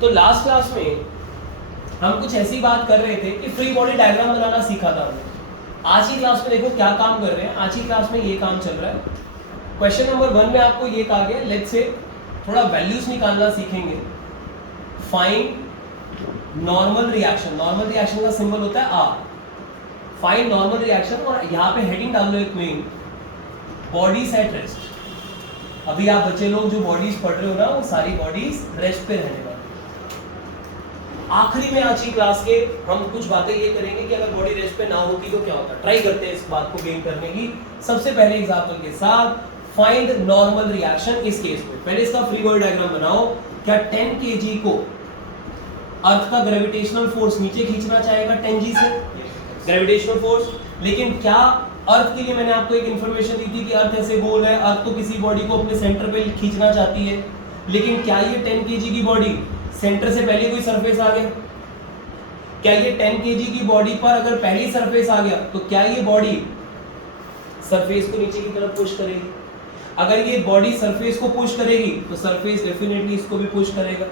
तो last class में हम कुछ ऐसी बात कर रहे थे कि फ्री बॉडी डायग्राम बनाना सीखा था हमने। आज की क्लास में देखो क्या काम कर रहे हैं। आज की क्लास में ये काम चल रहा है। क्वेश्चन नंबर 1 में आपको ये कहा गया, लेट्स से थोड़ा वैल्यूज निकालना सीखेंगे। Find normal reaction. Normal reaction का सिंबल होता है आर। फाइंड नॉर्मल रिएक्शन, और यहाँ पे हेडिंग डाल लो एक मेन, बॉडीज एट रेस्ट। अभी आप बच्चे लोग जो बॉडीज पढ़ रहे हो ना, वो सारी बॉडीज रेस्ट पे रहने वाली। आखिरी में आज की क्लास के हम कुछ बातें ये करेंगे कि अगर बॉडी रेस्ट पे ना होती तो क्या होता है। ट्राई करते हैं इस बात को गेन करने की। सबसे पहले एग्जांपल के साथ फाइंड नॉर्मल रिएक्शन इस केस में। पहले इसका फ्री बॉडी डायग्राम बनाओ। क्या 10 kg को अर्थ का ग्रेविटेशनल फोर्स नीचे खींचना चाहेगा 10g से, ग्रेविटेशनल फोर्स। लेकिन क्या अर्थ के लिए मैंने आपको एक इंफॉर्मेशन दी थी कि अर्थ ऐसे गोल है, अर्थ तो किसी बॉडी को अपने सेंटर पे खींचना चाहती है। लेकिन क्या ये 10 kg की बॉडी सेंटर से पहले कोई सरफेस आ गया? क्या ये 10 kg की बॉडी पर अगर पहली सरफेस आ गया तो क्या ये बॉडी सरफेस को नीचे की तरफ पुश करेगी? अगर ये बॉडी सरफेस को पुश करेगी तो सरफेस डेफिनेटली इसको भी पुश करेगा।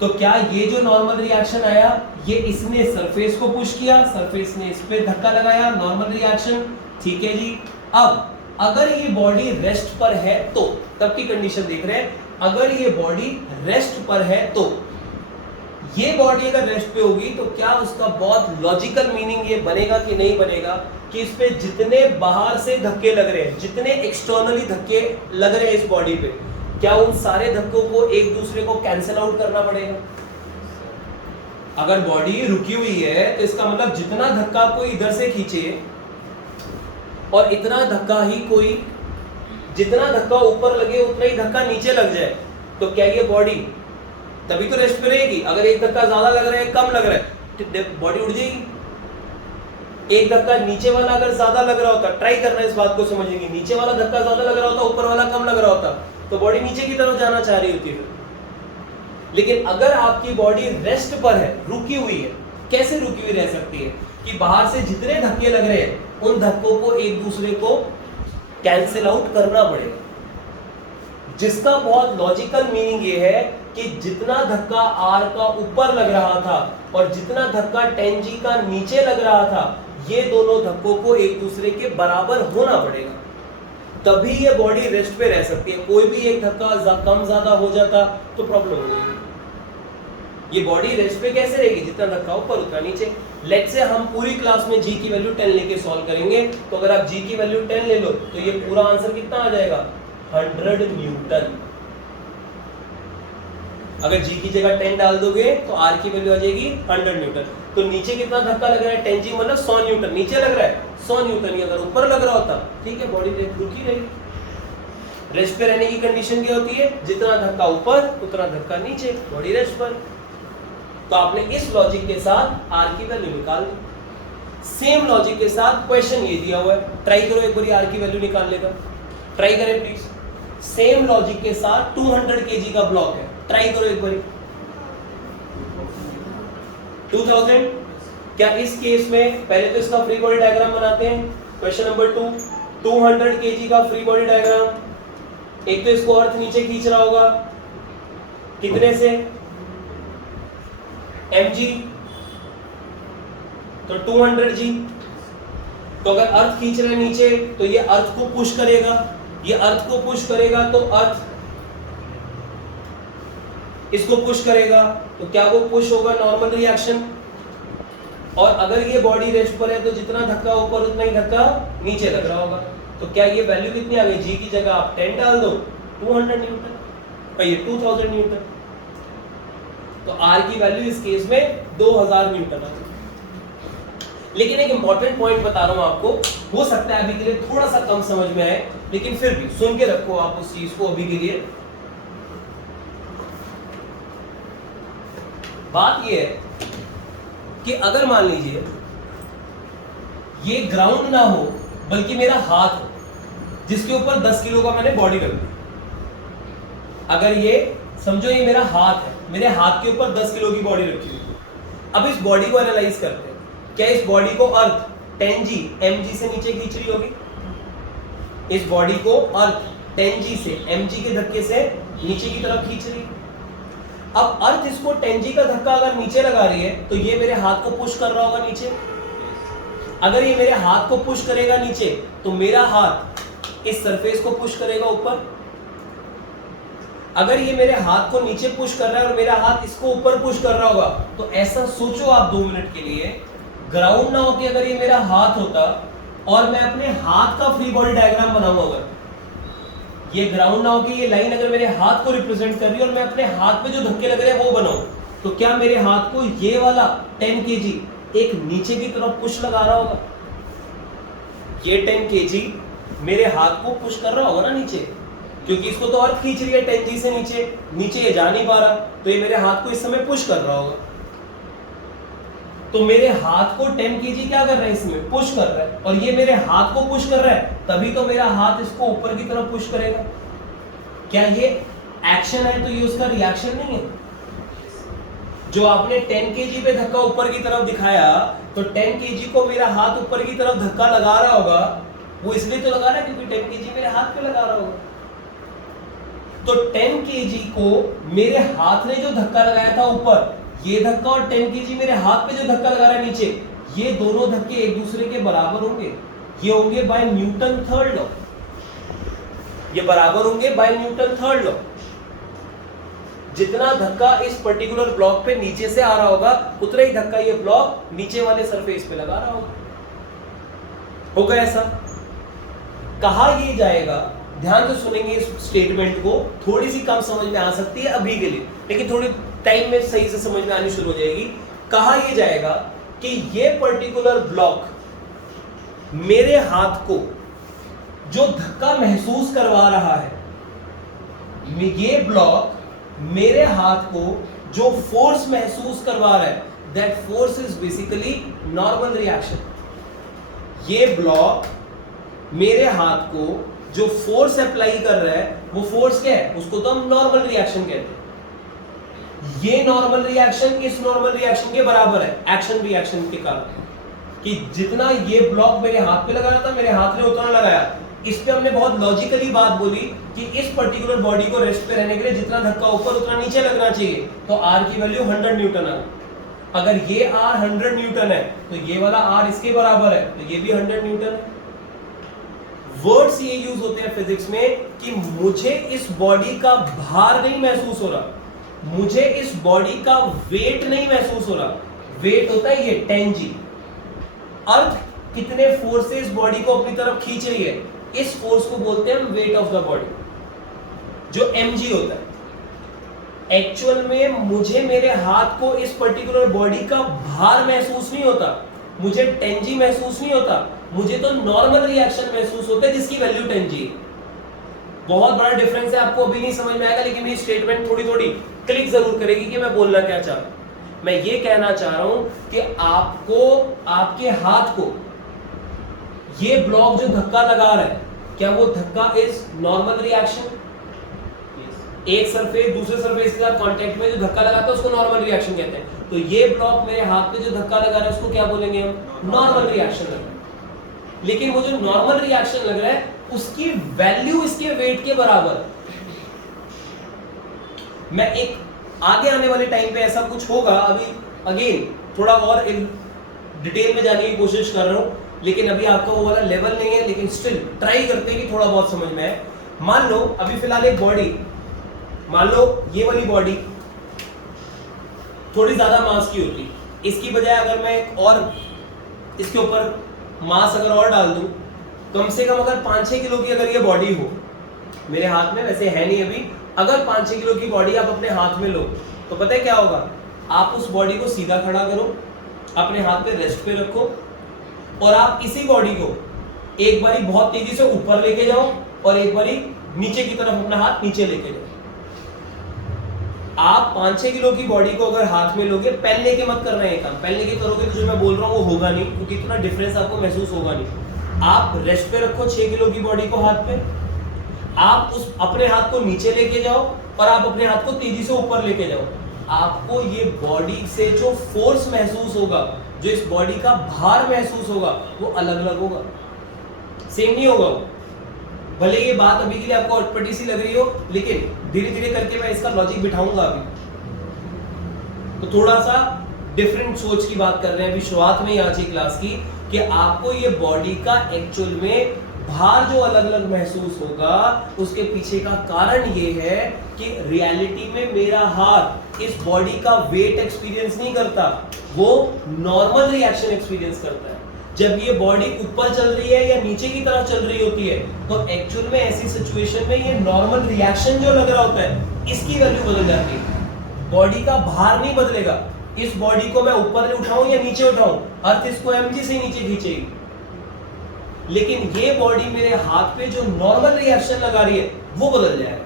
तो क्या ये जो नॉर्मल रिएक्शन आया, ये इसने सरफेस को पुश किया, सरफेस ने इस पे धक्का लगाया, नॉर्मल रिएक्शन। ठीक है जी। अब अगर ये बॉडी रेस्ट पर है तो तब की कंडीशन देख रहे हैं। अगर ये बॉडी रेस्ट पर है तो ये बॉडी अगर रेस्ट पे होगी तो क्या उसका बहुत लॉजिकल मीनिंग ये बनेगा कि नहीं बनेगा कि इस पे जितने बाहर से धक्के लग रहे हैं, जितने एक्सटर्नली धक्के लग रहे हैं इस बॉडी पे, क्या उन सारे धक्कों को एक दूसरे को कैंसिल आउट करना पड़ेगा? अगर बॉडी रुकी हुई है तो इसका मतलब जितना धक्का कोई इधर से खींचे और इतना धक्का ही कोई, जितना धक्का ऊपर लगे उतना ही धक्का नीचे लग जाए, तो क्या ये बॉडी तभी तो रेस्ट पे रहेगी? अगर एक धक्का ज्यादा लग रहा है, कम लग रहा है, तो बॉडी उड़ जाएगी। एक धक्का नीचे वाला अगर ज्यादा लग रहा होता, ट्राई करना इस बात को समझेंगे, नीचे वाला धक्का ज्यादा लग रहा होता, ऊपर वाला कम लग रहा होता, तो बॉडी नीचे की तरफ जाना चाह रही होती है। लेकिन अगर आपकी बॉडी रेस्ट पर है, रुकी हुई है, कैसे रुकी हुई रह सकती है? कि बाहर से जितने धक्के लग रहे हैं उन धक्कों को एक दूसरे को कैंसिल आउट करना पड़ेगा। जिसका बहुत लॉजिकल मीनिंग ये है कि जितना धक्का आर का ऊपर लग रहा था और जितना धक्का 10g का नीचे लग रहा था, ये दोनों धक्कों को एक दूसरे के बराबर होना पड़ेगा, तभी ये बॉडी रेस्ट पे रह सकती है। कोई भी एक धक्का कम ज्यादा हो जाता तो प्रॉब्लम हो जाएगी। ये बॉडी रेस्ट पे कैसे रहेगी? जितना धक्का ऊपर उतना नीचे। लेट्स से हम पूरी क्लास में g की वैल्यू 10 लेके सॉल्व करेंगे, तो अगर आप g की वैल्यू 10 ले लो तो ये पूरा आंसर कितना आ जाएगा? 100 न्यूटन। अगर g की जगह 10 डाल दोगे तो r की वैल्यू आ जाएगी 100 न्यूटन। तो नीचे कितना धक्का लग रहा है? 10g मतलब 100 न्यूटन नीचे लग रहा है, 100 न्यूटन। अगर ऊपर लग रहा होता, ठीक है, बॉडी रुकी रहेगी। रेस्ट पे रहने की कंडीशन क्या होती है? जितना धक्का ऊपर उतना धक्का नीचे, बॉडी रेस्ट पर। तो आपने इस लॉजिक के साथ r की वैल्यू निकाल ली। सेम लॉजिक के साथ क्वेश्चन ये दिया हुआ है, ट्राई करो एक बार r की वैल्यू निकालने का। ट्राई करें प्लीज। सेम लॉजिक के साथ 200 kg का ब्लॉक है, ट्राई करो एक बार। 2000। क्या इस केस में पहले तो इसका फ्री बॉडी डायग्राम बनाते हैं। क्वेश्चन नंबर 2, 200 kg का फ्री बॉडी डायग्राम। एक तो इसको अर्थ नीचे खींच रहा होगा, कितने से? mg, तो 200g। तो अगर अर्थ खींच रहे नीचे तो ये अर्थ को पुश करेगा, ये अर्थ को पुश करेगा तो अर्थ इसको पुश करेगा, तो क्या वो पुश होगा? Normal reaction. और अगर ये बॉडी रेस्ट पर है तो जितना धक्का ऊपर उतना ही धक्का नीचे लग रहा होगा। तो क्या ये वैल्यू कितनी आ गई? g की जगह आप 10 डाल दो, 200 न्यूटन, और ये 2000 न्यूटन। तो r की वैल्यू इस केस में 2000 न्यूटन आ गई। लेकिन एक इंपॉर्टेंट पॉइंट बता रहा हूं आपको, हो सकता है अभी के लिए थोड़ा सा कम समझ में आए, लेकिन फिर भी सुन के रखो आप उस चीज को अभी के लिए। बात यह है कि अगर मान लीजिए ये ग्राउंड ना हो बल्कि मेरा हाथ हो, जिसके ऊपर 10 किलो का मैंने बॉडी रख दी। अगर ये समझो ये मेरा हाथ है, मेरे हाथ के ऊपर 10 किलो की बॉडी रखी हुई। अब इस बॉडी को एनालाइज करते हैं। क्या इस बॉडी को अर्थ 10g mg से नीचे खींच रही होगी? इस बॉडी को अर्थ 10g से mg के धक्के से नीचे की तरफ खींच रही है। अब अर्थ इसको 10G का धक्का अगर नीचे लगा रही है तो ये मेरे हाथ को पुश कर रहा होगा नीचे। अगर ये मेरे हाथ को पुश करेगा नीचे तो मेरा हाथ इस सरफेस को पुश करेगा ऊपर। अगर ये मेरे हाथ को नीचे पुश कर रहा है और मेरा हाथ इसको ऊपर पुश कर रहा होगा तो ऐसा सोचो आप 2 मिनट के लिए, ग्राउंड ना होके अगर ये मेरा हाथ होता और मैं अपने हाथ का फ्री बॉडी डायग्राम बनाऊंगा, अगर ये ग्राउंड ना होके ये लाइन अगर मेरे हाथ को रिप्रेजेंट कर रही है और मैं अपने हाथ पे जो धक्के लग रहे हैं वो बनाऊं, तो क्या मेरे हाथ को ये वाला 10 kg एक नीचे की तरफ पुश लगा रहा होगा? ये 10 kg मेरे हाथ को पुश कर रहा होगा ना नीचे, क्योंकि इसको तो और खींच रही है 10G से नीचे ये जा नहीं पा रहा, तो ये मेरे हाथ को इस समय पुश कर रहा होगा। तो मेरे हाथ को 10 kg क्या कर रहा है, इसमें पुश कर रहा है, और ये मेरे हाथ को पुश कर रहा है, तभी तो मेरा हाथ इसको ऊपर की तरफ पुश करेगा। क्या ये एक्शन है तो ये उसका रिएक्शन नहीं है? जो आपने 10 kg पे धक्का ऊपर की तरफ दिखाया, तो 10 kg को मेरा हाथ ऊपर की तरफ धक्का लगा रहा होगा, वो इसलिए तो लगा रहा है क्योंकि 10 kg मेरे हाथ पे लगा रहा होगा। तो 10 kg को मेरे हाथ ने जो धक्का लगाया था ऊपर, ये धक्का और 10 kg मेरे हाथ पे जो धक्का लगा रहा है नीचे, ये दोनों धक्के एक दूसरे के बराबर होंगे। ये होंगे बाय न्यूटन थर्ड लॉ, ये बराबर होंगे बाय न्यूटन थर्ड लॉ। जितना धक्का इस पर्टिकुलर ब्लॉक पे नीचे से आ रहा होगा, उतना ही धक्का ये ब्लॉक नीचे वाले सरफेस पे लगा रहा होगा ऐसा? कहा ये जाएगा, ध्यान से सुनेंगे इस स्टेटमेंट को, थोड़ी सी कम समझ में आ सकती है अभी के लिए, लेकिन थोड़ी टाइम में सही से समझ में आनी शुरू हो जाएगी। कहा ये जाएगा कि ये पर्टिकुलर ब्लॉक मेरे हाथ को जो धक्का महसूस करवा रहा है, ये ब्लॉक मेरे हाथ को जो फोर्स महसूस करवा रहा है, that force is basically normal reaction. ये ब्लॉक मेरे हाथ को जो फोर्स अप्लाई कर रहा है, वो फोर्स क्या है? उसको तो हम नॉर्मल रिएक्शन कहते हैं। ये नॉर्मल रिएक्शन इस नॉर्मल रिएक्शन के बराबर है, एक्शन रिएक्शन के कारण, कि जितना ये ब्लॉक मेरे हाथ पे लगाया था, मेरे हाथ ने उतना लगाया। इस पे हमने बहुत लॉजिकली बात बोली कि इस पर्टिकुलर बॉडी को रेस्ट पे रहने के लिए जितना धक्का ऊपर उतना नीचे लगना चाहिए, तो आर की वैल्यू 100 न्यूटन है। अगर ये आर 100 न्यूटन है तो ये वाला आर इसके बराबर है, तो ये भी 100 न्यूटन है। वर्ड्स ये यूज होते हैं फिजिक्स में कि मुझे इस बॉडी का भार नहीं महसूस हो रहा, मुझे इस बॉडी का वेट नहीं महसूस हो रहा। वेट होता है ये 10G। अर्थ कितने फोर्स से इस बॉडी को अपनी तरफ खींच रही है, इस फोर्स को बोलते हैं वेट ऑफ द बॉडी, जो mg होता है। एक्चुअल में मुझे मेरे हाथ को इस पर्टिकुलर बॉडी का भार महसूस नहीं होता, मुझे 10G महसूस नहीं होता, मुझे तो नॉर्मल रिएक्शन महसूस होता है जिसकी वैल्यू 10G। बहुत बड़ा डिफरेंस है, आपको अभी नहीं समझ में आएगा, लेकिन ये स्टेटमेंट थोड़ी थोड़ी क्लिक जरूर करेगी कि मैं बोलना क्या चाह रहा हूं। मैं ये कहना चाह रहा हूं कि आपको आपके हाथ को ये ब्लॉक जो धक्का लगा रहा है, क्या वो धक्का इज नॉर्मल रिएक्शन? एक सरफेस दूसरे सरफेस के साथ कांटेक्ट में जो धक्का लगाता है उसको नॉर्मल रिएक्शन कहते हैं। तो ये ब्लॉक मेरे हाथ पे जो धक्का लगा रहा है उसको क्या बोलेंगे हम? नॉर्मल रिएक्शन लग रहा है। लेकिन वो जो नॉर्मल रिएक्शन लग रहा है उसकी वैल्यू इसके वेट के बराबर है। मैं एक आगे आने वाले टाइम पे ऐसा कुछ होगा, अभी अगेन थोड़ा और डिटेल में जाने की कोशिश कर रहा हूं, लेकिन अभी आपका वो वाला लेवल नहीं है, लेकिन स्टिल ट्राई करते हैं कि थोड़ा बहुत समझ में आए। मान लो अभी फिलहाल एक बॉडी, मान लो ये वाली बॉडी थोड़ी ज्यादा मास की होती, इसकी बजाय अगर मैं एक और इसके ऊपर मास अगर और डाल दूं, कम से कम अगर 5-6 किलो की अगर ये बॉडी हो मेरे हाथ में, वैसे है नहीं अभी, अगर 5-6 किलो की बॉडी आप अपने हाथ में लो तो पता है क्या होगा? आप उस बॉडी को सीधा खड़ा करो, अपने हाथ पे रेस्ट पे रखो, और आप इसी बॉडी को एक बारी बहुत तेजी से ऊपर लेके जाओ और एक बारी नीचे की तरफ अपना हाथ नीचे लेके जाओ। आप 5-6 किलो की बॉडी को अगर हाथ में लोगे, पेन लेके मत करना है काम, पेन लेके करोगे तो जो मैं बोल रहा हूँ वो होगा नहीं, क्योंकि इतना डिफरेंस आपको महसूस होगा नहीं। आप रेस्ट पे रखो 6 किलो की बॉडी को हाथ पे, आप उस अपने हाथ को नीचे लेके जाओ और आप अपने हाथ को तेजी से ऊपर लेके जाओ। आपको ये बॉडी से जो फोर्स महसूस होगा, जो इस बॉडी का भार महसूस होगा, वो अलग अलग होगा, सेम नहीं होगा। भले ये बात अभी के लिए आपको अटपटी सी लग रही हो, लेकिन धीरे धीरे करके मैं इसका लॉजिक बिठाऊंगा अभी। तो थोड़ा सा डिफरेंट सोच की बात कर रहे हैं अभी शुरुआत में आज की क्लास की, कि आपको ये बॉडी का एक्चुअल में भार जो अलग अलग महसूस होगा उसके पीछे का कारण ये है कि रियलिटी में मेरा हाथ इस बॉडी का वेट एक्सपीरियंस नहीं करता, वो नॉर्मल रिएक्शन एक्सपीरियंस करता है। जब ये बॉडी ऊपर चल रही है या नीचे की तरफ चल रही होती है तो एक्चुअल में ऐसी सिचुएशन में ये नॉर्मल रिएक्शन जो लग रहा होता है इसकी वैल्यू बदल जाती है। बॉडी का भार नहीं बदलेगा, इस बॉडी को मैं ऊपर उठाऊं या नीचे उठाऊं, अर्थ इसको mg से नीचे खींचेगी, लेकिन ये बॉडी मेरे हाथ पे जो नॉर्मल रिएक्शन लगा रही है वो बदल जाएगा।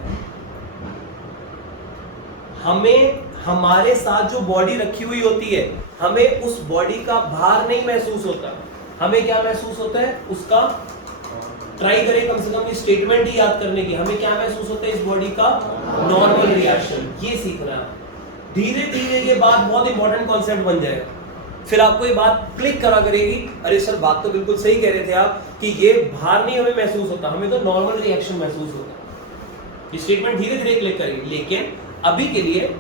हमें हमारे साथ जो बॉडी रखी हुई होती है हमें उस बॉडी का भार नहीं महसूस होता, हमें क्या महसूस होता है उसका, ट्राई करें कम से कम ये स्टेटमेंट ही याद करने की, हमें क्या महसूस होता है इस बॉडी का नॉर्मल रिएक्शन। ये सीखना है, धीरे धीरे ये बात बहुत इंपॉर्टेंट कॉन्सेप्ट बन जाएगा, फिर आपको ये बात क्लिक करा करेगी, अरे सर बात तो बिल्कुल सही कह रहे थे आप कि ये भार नहीं हमें महसूस होता, हमें तो नॉर्मल रिएक्शन महसूस होता। ये स्टेटमेंट धीरे धीरे क्लिक करेगी, लेकिन अभी के लिए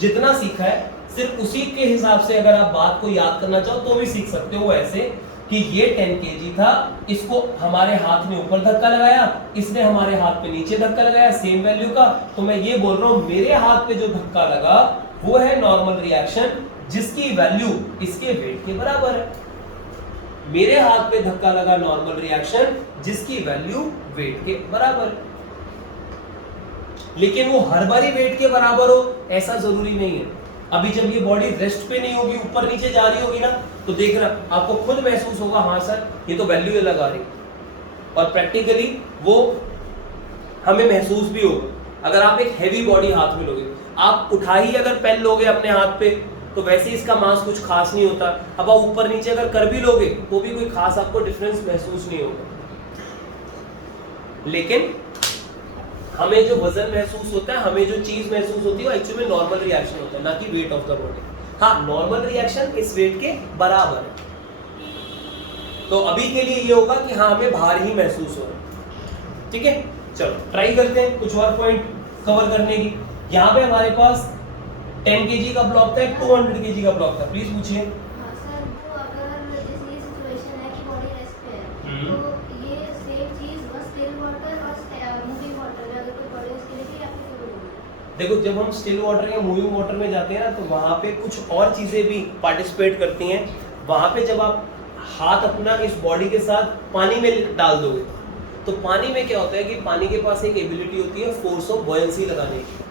जितना सीखा है सिर्फ उसी के हिसाब से अगर आप बात को याद करना चाहो तो भी सीख सकते हो, ऐसे कि ये 10 kg था, इसको हमारे हाथ में ऊपर धक्का लगाया, इसने हमारे हाथ पे नीचे धक्का लगाया सेम वैल्यू का, तो मैं ये बोल रहा हूं मेरे हाथ पे जो धक्का लगा वो है नॉर्मल रिएक्शन जिसकी वैल्यू इसके वेट के बराबर है। मेरे हाथ पे धक्का लगा नॉर्मल रिएक्शन जिसकी वैल्यू वेट के बराबर है, लेकिन वो हर बारी वेट के बराबर हो ऐसा जरूरी नहीं है। अभी जब ये बॉडी रेस्ट पे नहीं होगी, ऊपर नीचे जा रही होगी ना, तो देखना आपको खुद महसूस होगा हाँ सर ये तो वैल्यू अलग आ रही, और प्रैक्टिकली वो हमें महसूस भी होगा। अगर आप एक हैवी बॉडी हाथ में लोगे, आप उठा ही अगर पेन लोगे अपने हाथ पे तो वैसे इसका मास कुछ खास नहीं होता, अब आप ऊपर नीचे अगर कर भी लोगे तो भी कोई खास आपको डिफरेंस महसूस नहीं होगा। लेकिन हमें जो वजन महसूस होता है, हमें जो चीज महसूस होती है वो एक्चुअली में नॉर्मल रिएक्शन होता है, ना कि वेट ऑफ द बॉडी। हाँ, नॉर्मल रिएक्शन इस वेट के बराबर है। तो अभी के लिए ये होगा कि हाँ हमें भार ही महसूस हो रहा है। ठीक है, चलो ट्राई करते हैं कुछ और पॉइंट कवर करने की। यहाँ पे हमारे पास 10 kg का ब्लॉक था, 200 kg का ब्लॉक था, प्लीज पूछिए। सर वो अगर जैसे ये सिचुएशन है कि बॉडी रेस्ट पे है तो ये सेम चीज बस स्टिल वाटर और मूविंग वाटर में अगर कोई बॉडी उसके लिए या फिर देखो जब हम स्टिल वाटर या मूविंग वाटर में जाते हैं ना तो वहां पे कुछ और चीजें भी पार्टिसिपेट करती हैं। वहां पे जब आप हाथ अपना इस बॉडी के साथ पानी में डाल दोगे तो पानी में क्या होता है कि पानी के पास एक एबिलिटी होती है फोर्स ऑफ बॉयंसी लगाने की।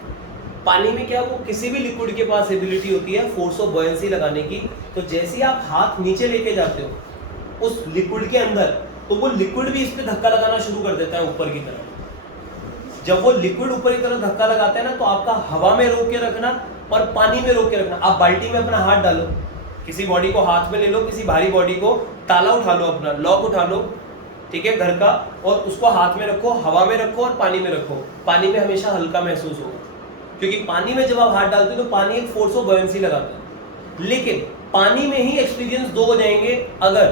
पानी में क्या, वो किसी भी लिक्विड के पास एबिलिटी होती है फोर्स ऑफ बॉयंसी लगाने की। तो जैसे ही आप हाथ नीचे लेके जाते हो उस लिक्विड के अंदर, तो वो लिक्विड भी इस पे धक्का लगाना शुरू कर देता है ऊपर की तरफ। जब वो लिक्विड ऊपर की तरफ धक्का लगाता है ना तो आपका हवा में रोक के रखना और पानी में रोक के रखना। आप बाल्टी में अपना हाथ डालो, किसी बॉडी को हाथ में ले लो, किसी भारी बॉडी को, ताला उठा लो, अपना लॉक उठा लो, ठीक है, घर का, और उसको हाथ में रखो, हवा में रखो और पानी में रखो। पानी में हमेशा हल्का महसूस होगा, क्योंकि पानी में जब आप हाथ डालते हो तो पानी एक फोर्स ऑफ बॉयंसी लगाता है। लेकिन पानी में ही एक्सपीरियंस दो हो जाएंगे अगर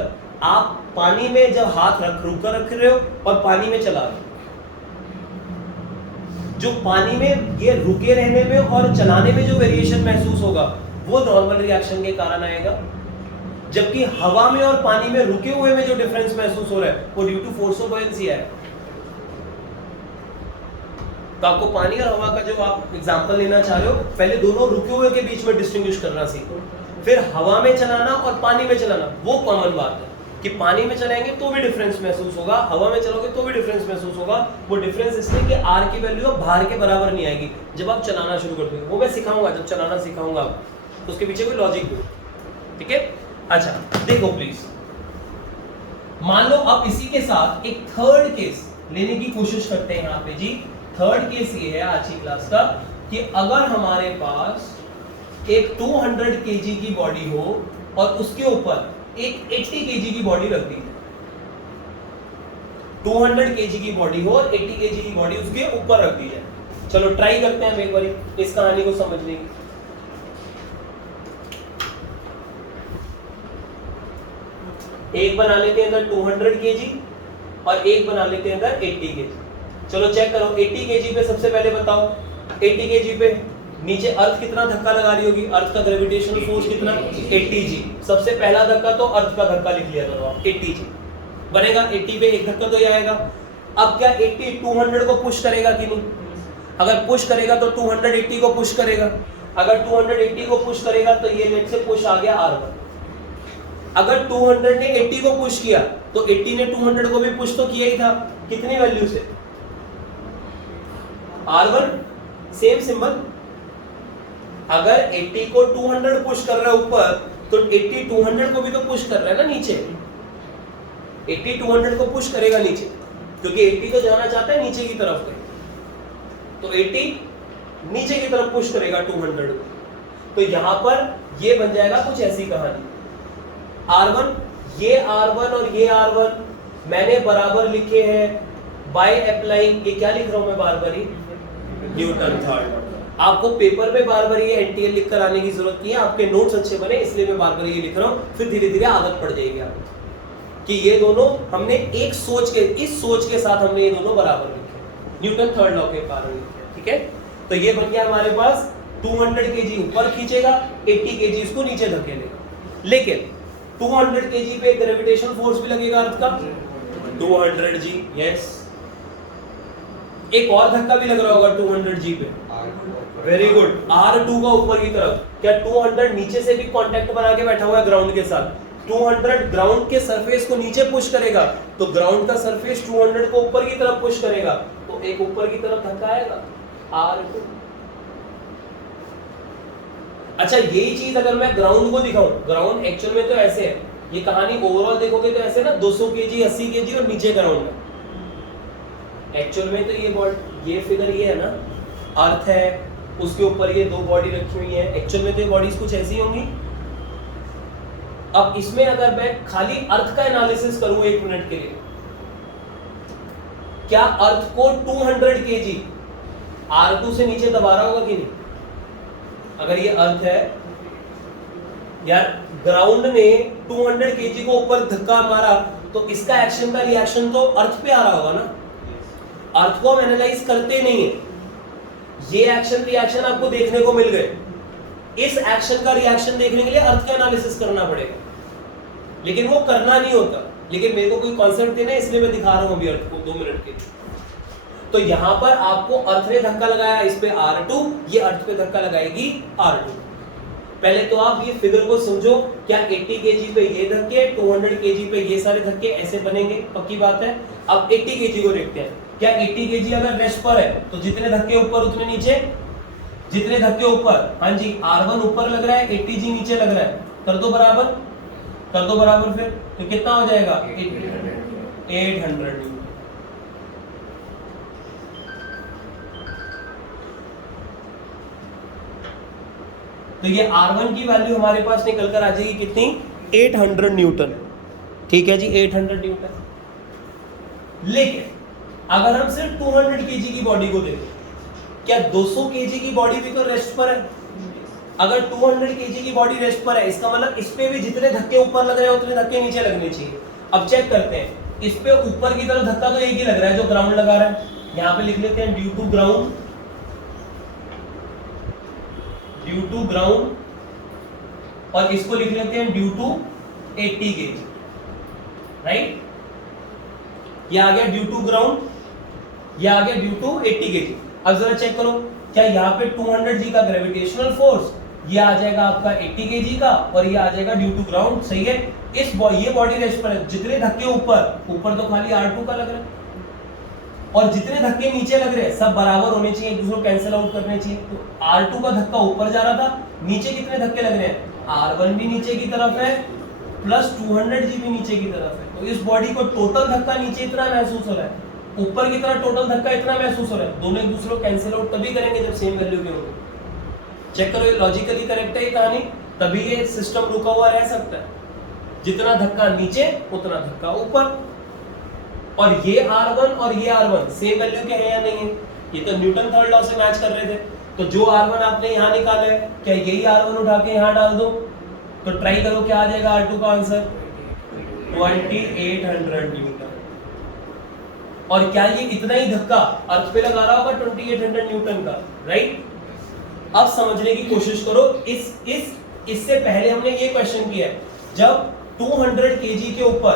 आप पानी में जब हाथ रख रहे हो और पानी में चला रहे हो। जो पानी में ये रुके रहने में और चलाने में जो वेरिएशन महसूस होगा वो नॉर्मल रिएक्शन के कारण आएगा, जबकि हवा में और पानी में रुके हुए में जो डिफरेंस महसूस हो रहा है वो due to force of buoyancy है। तो आपको पानी और हवा का जो आप एग्जांपल लेना चाह रहे हो, पहले दोनों रुके हुए के बीच में डिस्टिंग्विश करना सीखो, फिर हवा में चलाना और पानी में चलाना वो कॉमन बात है कि पानी में चलाएंगे तो भी डिफरेंस महसूस होगा, हवा में चलोगे तो भी डिफरेंस महसूस होगा। वो डिफरेंस इसलिए कि आर की वैल्यू अब भार के बराबर नहीं आएगी जब आप चलाना शुरू करते हो। वो मैं सिखाऊंगा, जब चलाना सिखाऊंगा तो उसके पीछे कोई लॉजिक दो, ठीक है। अच्छा देखो प्लीज, मान लो अब इसी के साथ एक थर्ड केस लेने की कोशिश करते हैं। यहाँ पे जी थर्ड केस ये है आज की क्लास का कि अगर हमारे पास एक 200 kg की बॉडी हो और उसके ऊपर एक 80 kg की बॉडी रख दी है। 200 kg की बॉडी हो और 80 kg की बॉडी उसके ऊपर रख दी जाए। चलो ट्राई करते हैं हम एक बार इस कहानी को समझने की। एक बना लेते हैं अंदर 200 kg और एक बना लेते हैं अंदर 80 kg। चलो चेक करो 80 kg पे सबसे पहले बताओ 80 kg पे नीचे अर्थ कितना धक्का लगा रही होगी, अर्थ का ग्रेविटेशनल फोर्स कितना 80g। सबसे पहला धक्का तो अर्थ का धक्का लिख लिया करो आप, 80g बनेगा। 80 पे एक धक्का तो ये आएगा। अब क्या 80 200 को पुश करेगा कि नहीं? अगर पुश करेगा तो 280 को पुश करेगा। अगर 280 को पुश करेगा तो ये लेट से पुश आ गया R1। अगर 200 ने 80 को पुश किया तो 80 ने 200 को भी पुश तो किया ही था। कितनी वैल्यू से? R1 same symbol. अगर 80 को 200 पुश कर रहा है ऊपर तो 80 200 को भी तो पुश कर रहा है ना नीचे। 80 200 को पुश करेगा नीचे, क्योंकि 80 तो जाना चाहता है नीचे की तरफ, तो 80 नीचे की तरफ पुश करेगा 200 को। तो यहां पर ये बन जाएगा कुछ ऐसी कहानी। R1, ये R1 और ये R1 मैंने बराबर लिखे हैं बाय अप्लाइंग, ये क्या लिख रहा हूं मैं बार बार ही, न्यूटन थर्ड। आपको पेपर में बार बार ये एनटीएल लिख कर आने की जरूरत नहीं है, आपके नोट्स अच्छे बने इसलिए मैं बार बार ये लिख रहा हूं, फिर धीरे धीरे आदत पड़ जाएगी आपको कि ये दोनों हमने एक सोच के, इस सोच के साथ हमने ये दोनों बराबर लिखे, न्यूटन थर्ड लॉ के कारण लिखे। ठीक है, तो ये बन गया हमारे पास 200 kg ऊपर खींचेगा, 80 kg इसको नीचे धकेलेगा। लेकिन 200 kg पे ग्रेविटेशनल फोर्स भी लगेगा अर्थ का 200g। यस, एक और धक्का भी लग रहा होगा 200g पे। वेरी गुड, R2 का ऊपर की तरफ। क्या 200 नीचे से भी कांटेक्ट बना के बैठा हुआ है ग्राउंड के साथ? 200 ग्राउंड के सरफेस को नीचे पुश करेगा तो ग्राउंड का सरफेस 200 को ऊपर की तरफ पुश करेगा, तो एक ऊपर की तरफ धक्का आएगा R2। अच्छा, यही चीज अगर मैं ग्राउंड को दिखाऊं, ग्राउंड एक्चुअल में तो ऐसे है, ये कहानी ओवरऑल देखोगे तो ऐसे ना 200 kg 80 kg और नीचे ग्राउंड है। एक्चुअल में तो ये फिगर ये है ना, अर्थ है, उसके ऊपर ये दो बॉडी रखी हुई है। एक्चुअल में तो ये बॉडीज कुछ ऐसी होंगी। अब इसमें अगर मैं खाली अर्थ का एनालिसिस करूं 1 मिनट के लिए, क्या अर्थ को 200 kg R2 से नीचे दबा रहा होगा कि नहीं? अगर ये अर्थ है यार, ग्राउंड ने 200 kg को ऊपर धक्का मारा तो इसका एक्शन का रिएक्शन तो अर्थ पे आ रहा होगा ना। अर्थ को हम एनालाइज करते नहीं है, ये एक्शन रिएक्शन आपको देखने को मिल गए, इस एक्शन का रिएक्शन देखने के लिए अर्थ का एनालिसिस करना पड़ेगा, लेकिन वो करना नहीं होता। लेकिन मेरे को कोई कॉन्सेप्ट देना है इसलिए मैं दिखा रहा हूं अभी अर्थ को 2 मिनट के। तो यहां पर आपको अर्थ ने धक्का लगाया इस पे R2, ये अर्थ पे धक्का लगाएगी R2। पहले तो आप ये फिगर को समझो, क्या 80 kg पे ये धक्के, 200 kg पे ये सारे धक्के ऐसे बनेंगे, पक्की बात है। अब 80 kg को देखते हैं, क्या 80 kg अगर रेस्ट पर है तो जितने धक्के ऊपर उतने नीचे, जितने धक्के ऊपर, हाँ जी, R1 ऊपर लग रहा है, 80g नीचे लग रहा है, कर दो बराबर, कर दो बराबर, फिर तो कितना हो जाएगा 800। तो ये R1 की वैल्यू हमारे पास निकल कर आ जाएगी कितनी, 800 न्यूटन। ठीक है जी, 800 न्यूटन। लेकिन अगर हम सिर्फ 200 kg की बॉडी को देखें, क्या 200 kg की बॉडी भी तो रेस्ट पर है? अगर 200 kg की बॉडी रेस्ट पर है, इसका मतलब इस पे भी जितने धक्के ऊपर लग रहे हैं उतने धक्के नीचे लगने चाहिए। अब चेक करते हैं, इस पे ऊपर की तरफ धक्का तो एक ही लग रहा है जो ग्राउंड लगा रहा है, यहाँ पे लिख लेते हैं due to ground, due to ground, और इसको लिख लेते हैं ड्यू टू 80 kg, राइट। ये आ गया ड्यू टू ग्राउंड, ये आ गया ड्यू टू 80 kg। अब जरा चेक करो, क्या यहाँ पे 200g का ग्रेविटेशनल फोर्स, ये आ जाएगा आपका 80 kg का, और ये आ जाएगा ड्यू टू ग्राउंड, सही है। ये बॉडी रेस्ट पर है, जितने धक्के ऊपर तो खाली R2 का लग रहा है, और जितने धक्के नीचे लग रहे हैं सब बराबर होने चाहिए, एक दूसरे को कैंसिल आउट करने चाहिए। तो R2 का धक्का ऊपर जा रहा था, नीचे कितने धक्के लग रहे हैं, R1 भी नीचे की तरफ है प्लस 200g भी नीचे की तरफ है। तो इस बॉडी को टोटल धक्का नीचे इतना महसूस हो रहा है, ऊपर की तरफ टोटल धक्का इतना महसूस हो रहा है। दोनों एक दूसरे को कैंसिल आउट तभी करेंगे जब सेम वैल्यू के होंगे। चेक करो, ये लॉजिकली करेक्ट है ये कहानी, तभी ये सिस्टम रुका हुआ रह सकता है। जितना धक्का नीचे उतना धक्का ऊपर। और ये R1 और ये R1 सेम वैल्यू के हैं या नहीं है? ये तो न्यूटन थर्ड लॉ से मैच कर रहे थे। तो जो R1 आपने यहाँ निकाला है, क्या यही R1 उठा के यहाँ डाल दो? तो ट्राई करो, क्या आ जाएगा R2 का आंसर, 2800 न्यूटन। और क्या ये इतना ही धक्का अर्थ पे लगा रहा होगा 2800 न्यूटन का, राइट। अब समझने की कोशिश करो। इससे पहले हमने ये क्वेश्चन किया है, जब 200 केजी के ऊपर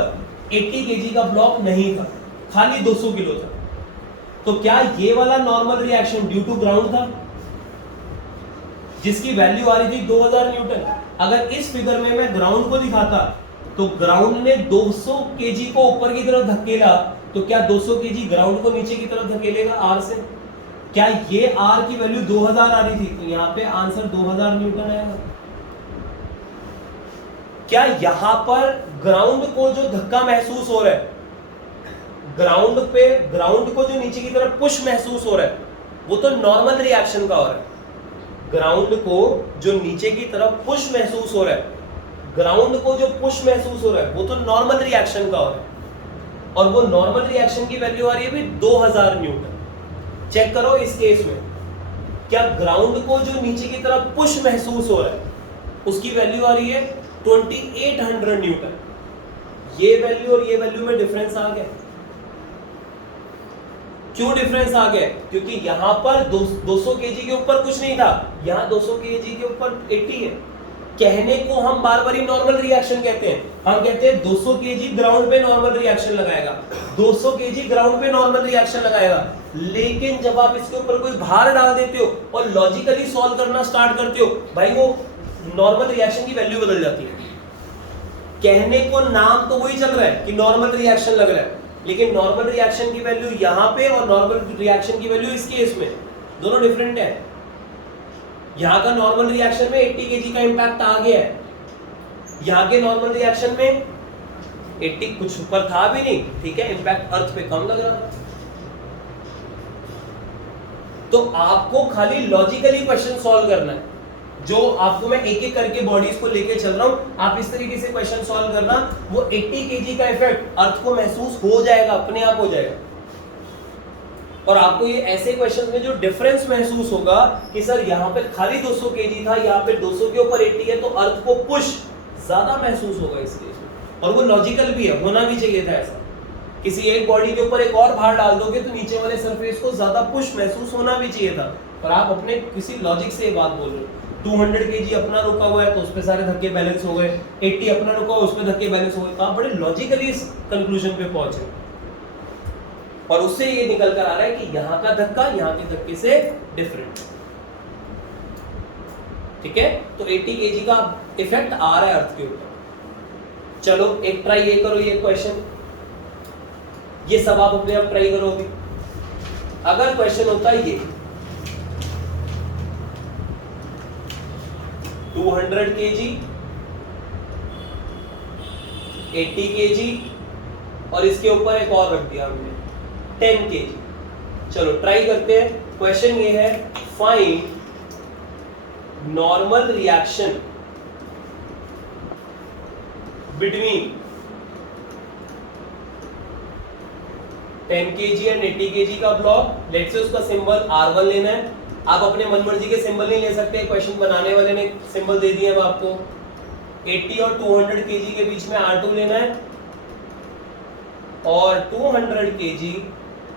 80 केजी का ब्लॉक नहीं था, खाली 200 किलो था, तो क्या ये वाला normal reaction due to ground था, जिसकी वैल्यू आ रही थी 2000 न्यूटन। अगर इस फिगर में मैं ग्राउंड को दिखाता तो ग्राउंड ने 200 केजी को ऊपर की तरफ धकेला, तो क्या 200 केजी ग्राउंड को नीचे की तरफ धकेलेगा आर से? क्या ये आर की वैल्यू 2000 आ रही थी, तो यहां पे आंसर 2000 न्यूटन आएगा। क्या यहां पर ग्राउंड को जो धक्का महसूस हो रहा है, ग्राउंड को जो नीचे की तरफ पुश महसूस हो रहा है, वो तो नॉर्मल रिएक्शन का हो रहा है। ग्राउंड को जो नीचे की तरफ पुश महसूस हो रहा है, ग्राउंड को जो पुश महसूस हो रहा है, वो तो नॉर्मल रिएक्शन का हो रहा है, और वो नॉर्मल रिएक्शन की वैल्यू आ रही है भी 2000 न्यूटन। चेक करो इस केस में, क्या ग्राउंड को जो नीचे की तरफ पुश महसूस हो रहा है, उसकी वैल्यू आ रही है 2800 न्यूटन। ये वैल्यू और ये वैल्यू में डिफरेंस आ गया। क्यों डिफरेंस आ गया? क्योंकि यहां पर 200 केजी के ऊपर कुछ नहीं था, यहां 200 केजी के ऊपर 80 है। कहने को हम बार बार ही नॉर्मल रिएक्शन कहते हैं, हम कहते हैं 200 केजी ग्राउंड पे नॉर्मल रिएक्शन लगाएगा, 200 केजी ग्राउंड पे नॉर्मल रिएक्शन लगाएगा। लेकिन जब आप इसके ऊपर कोई भार डाल देते हो और लॉजिकली सॉल्व करना स्टार्ट करते हो, भाई वो नॉर्मल रिएक्शन की वैल्यू बदल जाती है। कहने को नाम तो वही चल रहा है कि नॉर्मल रिएक्शन लग रहा है, लेकिन नॉर्मल रिएक्शन की वैल्यू यहां पे और नॉर्मल रिएक्शन की वैल्यू इस केस में दोनों डिफरेंट है। यहां का नॉर्मल रिएक्शन में 80 केजी का इंपैक्ट आ गया है, यहां के नॉर्मल रिएक्शन में 80 कुछ ऊपर था भी नहीं, ठीक है, इंपैक्ट अर्थ पे कम लग रहा था। तो आपको खाली लॉजिकली क्वेश्चन सॉल्व करना है। जो आपको मैं एक एक करके बॉडीज को लेके चल रहा हूं, आप इस तरीके से क्वेश्चन सॉल्व करना, वो 80 केजी का इफेक्ट अर्थ को महसूस हो जाएगा, अपने आप हो जाएगा। और आपको ये ऐसे क्वेश्चंस में जो डिफरेंस महसूस होगा कि सर यहाँ पे खाली 200 केजी था, यहाँ पे 200 के ऊपर 80 है, तो अर्थ को पुश ज्यादा महसूस होगा इस केस में। और वो लॉजिकल भी है, होना भी चाहिए था ऐसा। किसी एक बॉडी के ऊपर एक और भार डाल दोगे तो नीचे वाले सरफेस को ज्यादा पुश महसूस होना भी चाहिए था, पर आप अपने किसी लॉजिक से ये बात बोल रहे हो। 200 केजी अपना रुका हुआ है तो उस पे सारे धक्के बैलेंस हो गए, 80 अपना रुका हुआ उस पे धक्के बैलेंस हो गए, तो आप बड़े लॉजिकली इस कंक्लूजन पे पहुंचे। और उससे ये निकल कर आ रहा है कि यहाँ का धक्का यहाँ के धक्के से डिफरेंट, ठीक है। तो 80 केजी का इफेक्ट आ रहा है अर्थ के ऊपर। चलो एक ट्राई ये करो, ये क्वेश्चन, ये सब आप अपने आप ट्राई करोगे। अगर क्वेश्चन होता है ये 200 केजी, 80 केजी और इसके ऊपर एक और रख दिया हमने 10 केजी। चलो ट्राई करते हैं। क्वेश्चन ये है, find normal reaction between 10 KG and 80 KG का ब्लॉक। लेट्स से उसका सिंबल R1 लेना है। आप अपने मनमर्जी के सिंबल नहीं ले सकते, क्वेश्चन बनाने वाले ने सिंबल दे दिए हैं आपको। 80 और 200 केजी के बीच में R2 लेना है, और 200 केजी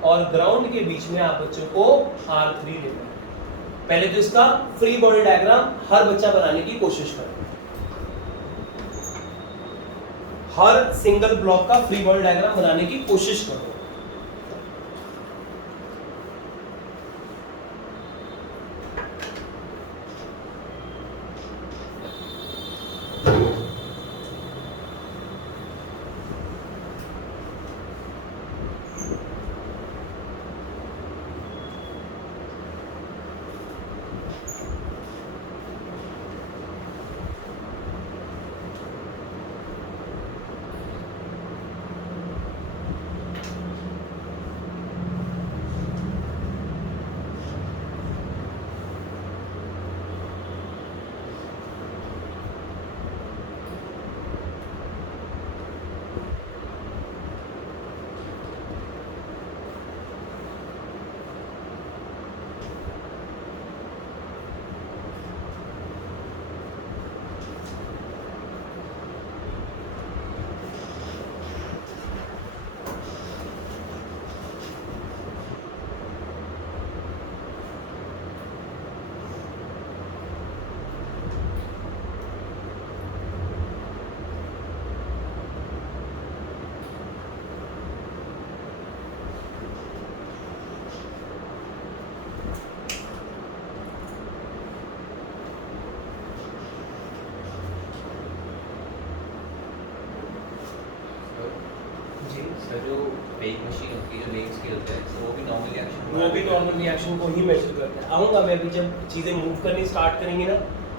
और ग्राउंड के बीच में आप बच्चों को R3 लेना है। पहले तो इसका फ्री बॉडी डायग्राम हर बच्चा बनाने की कोशिश करे, हर सिंगल ब्लॉक का फ्री बॉडी डायग्राम बनाने की कोशिश करो। जो वेइंग स्केल होता है वो भी नॉर्मल रिएक्शन वो भी नॉर्मल रिएक्शन को ही मेजर करता है। आऊँगा मैं अभी, जब चीज़ें मूव करनी स्टार्ट करेंगे ना,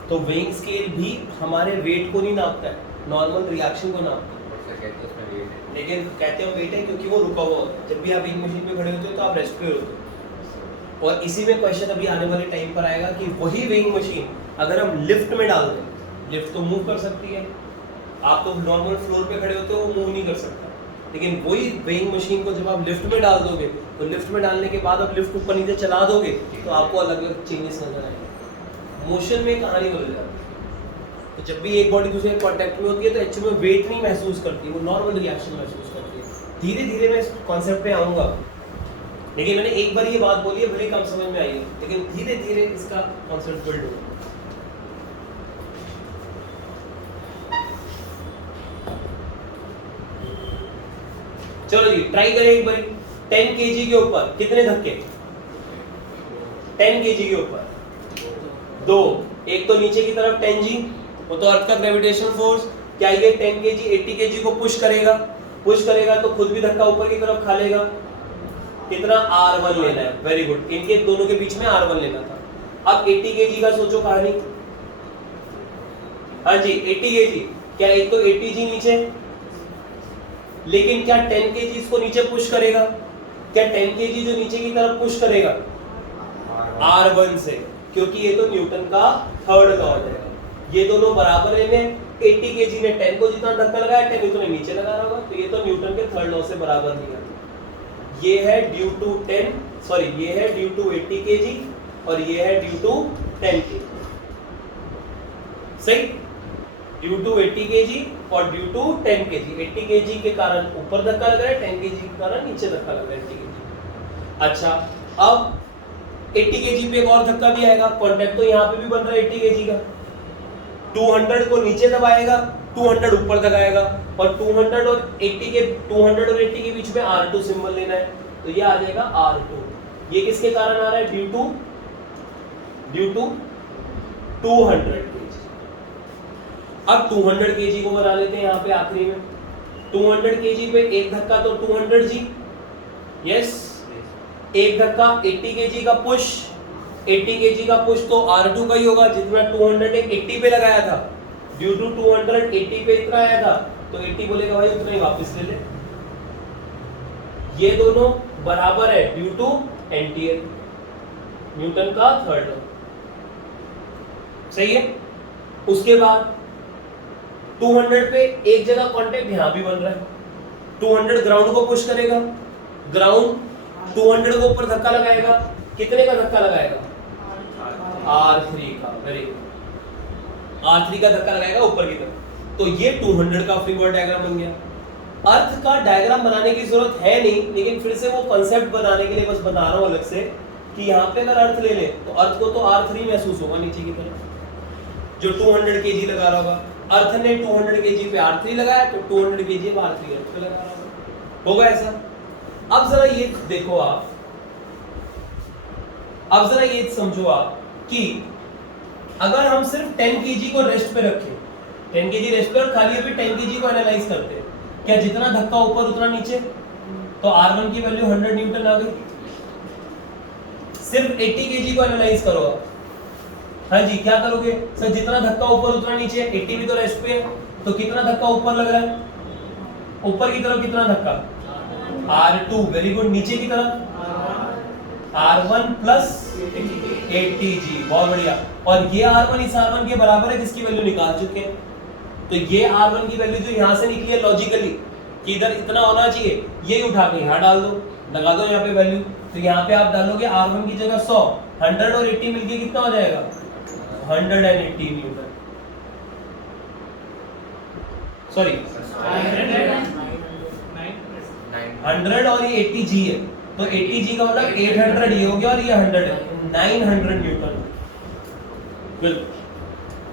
तो वेइंग स्केल भी हमारे वेट को नहीं नापता है, नॉर्मल रिएक्शन को नापता है। और कहते हैं उसमें वेट है, लेकिन कहते हैं वेट है क्योंकि वो रुका हुआ होता है। जब भी आप एक मशीन पे खड़े होते हो तो आप रेस्ट पे होते हो, और इसी में क्वेश्चन अभी आने वाले टाइम पर आएगा कि वही वेइंग मशीन अगर हम लिफ्ट में डाल दें, लिफ्ट तो मूव कर सकती है, आप तो नॉर्मल फ्लोर पे खड़े होते हो वो मूव नहीं कर सकता, लेकिन वही वेइंग मशीन को जब आप लिफ्ट में डाल दोगे तो लिफ्ट में डालने के बाद आप लिफ्ट ऊपर नीचे चला दोगे तो आपको अलग अलग चेंजेस नजर आएंगे। मोशन में कहानी बदल जाती है। तो जब भी एक बॉडी दूसरे कांटेक्ट में होती है तो एक्चुअली में वेट नहीं महसूस करती, वो नॉर्मल रिएक्शन महसूस करती है। धीरे धीरे मैं इस कॉन्सेप्ट पे आऊँगा, लेकिन मैंने एक बार ये बात बोली है, भले कम समझ में आई है, लेकिन धीरे धीरे इसका कॉन्सेप्ट बिल्ड होगा। चलो जी ट्राई करें एक बार। 10 kg के ऊपर कितने धक्के? 10 kg के ऊपर 2, एक तो नीचे की तरफ 10g, वो तो अर्थ का ग्रेविटेशनल फोर्स। क्या ये 10 kg 80 kg को पुश करेगा तो खुद भी धक्का ऊपर की तरफ खा लेगा। कितना? R1 लेना है। वेरी गुड, इनके दोनों के बीच में R1 लेना था। अब 80 kg का सोचो कहानी। हाँ जी 80 kg, क्या एक तो 80g नीचे, लेकिन क्या 10 kg इसको नीचे पुश करेगा? क्या 10 kg जो नीचे की तरफ पुश करेगा? R1 से, क्योंकि ये तो न्यूटन का थर्ड लॉ है। ये दोनों बराबर है। 80 kg ने 10 को जितना धक्का लगाया 10 उतने नीचे लगा रहा होगा, तो ये तो न्यूटन के थर्ड लॉ से बराबर नहीं है। ये है ड्यू टू 80 kg और ये है ड्यू टू 10 kg। सही, ड्यू टू 80 kg और ड्यू टू 10 kg। 80 kg के कारण ऊपर धक्का लग रहा है, 10 kg के कारण नीचे धक्का लग रहा है 80 kg। अच्छा, अब 80 kg पे एक और धक्का भी आएगा, कांटेक्ट तो यहाँ पे भी बन रहा है 80 kg का। 200 को नीचे दबाएगा, 200 ऊपर दबाएगा, और 200 और 80 के बीच में R2 सिंबल लेना है, तो ये आ जाएगा R2। ये किसके कारण आ रहा है? Due to 200 kg। अब 200 kg को बना लेते हैं यहाँ पे आखिरी में। 200 kg पे एक धक्का तो 200g, यस, एक धक्का 80 kg का पुश। 80 kg का पुश तो R2 का ही होगा, जितना 200 80 पे लगाया था, ड्यू टू 200 80 पे इतना आया था, तो 80 बोलेगा भाई उतना ही वापस ले ले। ये दोनों बराबर है ड्यू टू एनटीएल, न्यूटन का थर्ड लॉ। सही है। उसके बाद 200 पे एक जगह कांटेक्ट यहां भी बन रहा है। 200 ग्राउंड को पुश करेगा, ग्राउंड 200 को ऊपर धक्का लगाएगा, कितने का धक्का लगाएगा? R3 का। वेरी गुड, R3 का धक्का लगाएगा ऊपर की तरफ, तो ये 200 का फ्री बॉडी डायग्राम बन गया। अर्थ का डायग्राम बनाने की जरूरत है नहीं, लेकिन फिर से वो कॉन्सेप्ट बनाने के लिए बस बता रहा हूं अलग से कि यहाँ पे अगर अर्थ ले ले तो अर्थ को तो R3 महसूस होगा नीचे की तरफ, जो 200 kg लगा रहा होगा। अर्थ ने 200 kg पे R3 लगाया, तो 200 kg पे R3 अर्थ पे लगा रहा होगा ऐसा। अब जरा ये देखो आप, अब जरा ये समझो आप कि अगर हम सिर्फ 10 kg को रेस्ट पे रखें, 10 kg रेस्ट पे और खाली अभी 10 kg को एनालाइज करते हैं, क्या जितना धक्का ऊपर उतना नीचे, तो R1 की वैल्यू 100 न्यूटन आ गई। सिर्फ 80 kg को एनालाइज करो आप। हाँ जी, क्या करोगे सर? जितना धक्का ऊपर उतना नीचे, 80 भी तो रेस्ट पे है, तो कितना धक्का ऊपर लग रहा है? ऊपर की तरफ कितना धक्का? R2। वेरी गुड, नीचे की तरफ R1 प्लस 80g। बहुत बढ़िया। और ये R1 इस R1 के बराबर है जिसकी वैल्यू निकाल चुके हैं, तो ये R1 की वैल्यू जो यहाँ से निकली है लॉजिकली कि इधर इतना होना चाहिए, ये उठा के यहाँ डाल दो, लगा दो यहाँ पे वैल्यू। तो यहाँ पे आप डालोगे R1 की जगह 100, 100 और 80 मिलके कितना हो जाएगा? 180 न्यूटन। सॉरी 100 और ये 80g है, तो 80g का मतलब 800 ये हो गया और ये 100 है, 900 न्यूटन। बिल्कुल।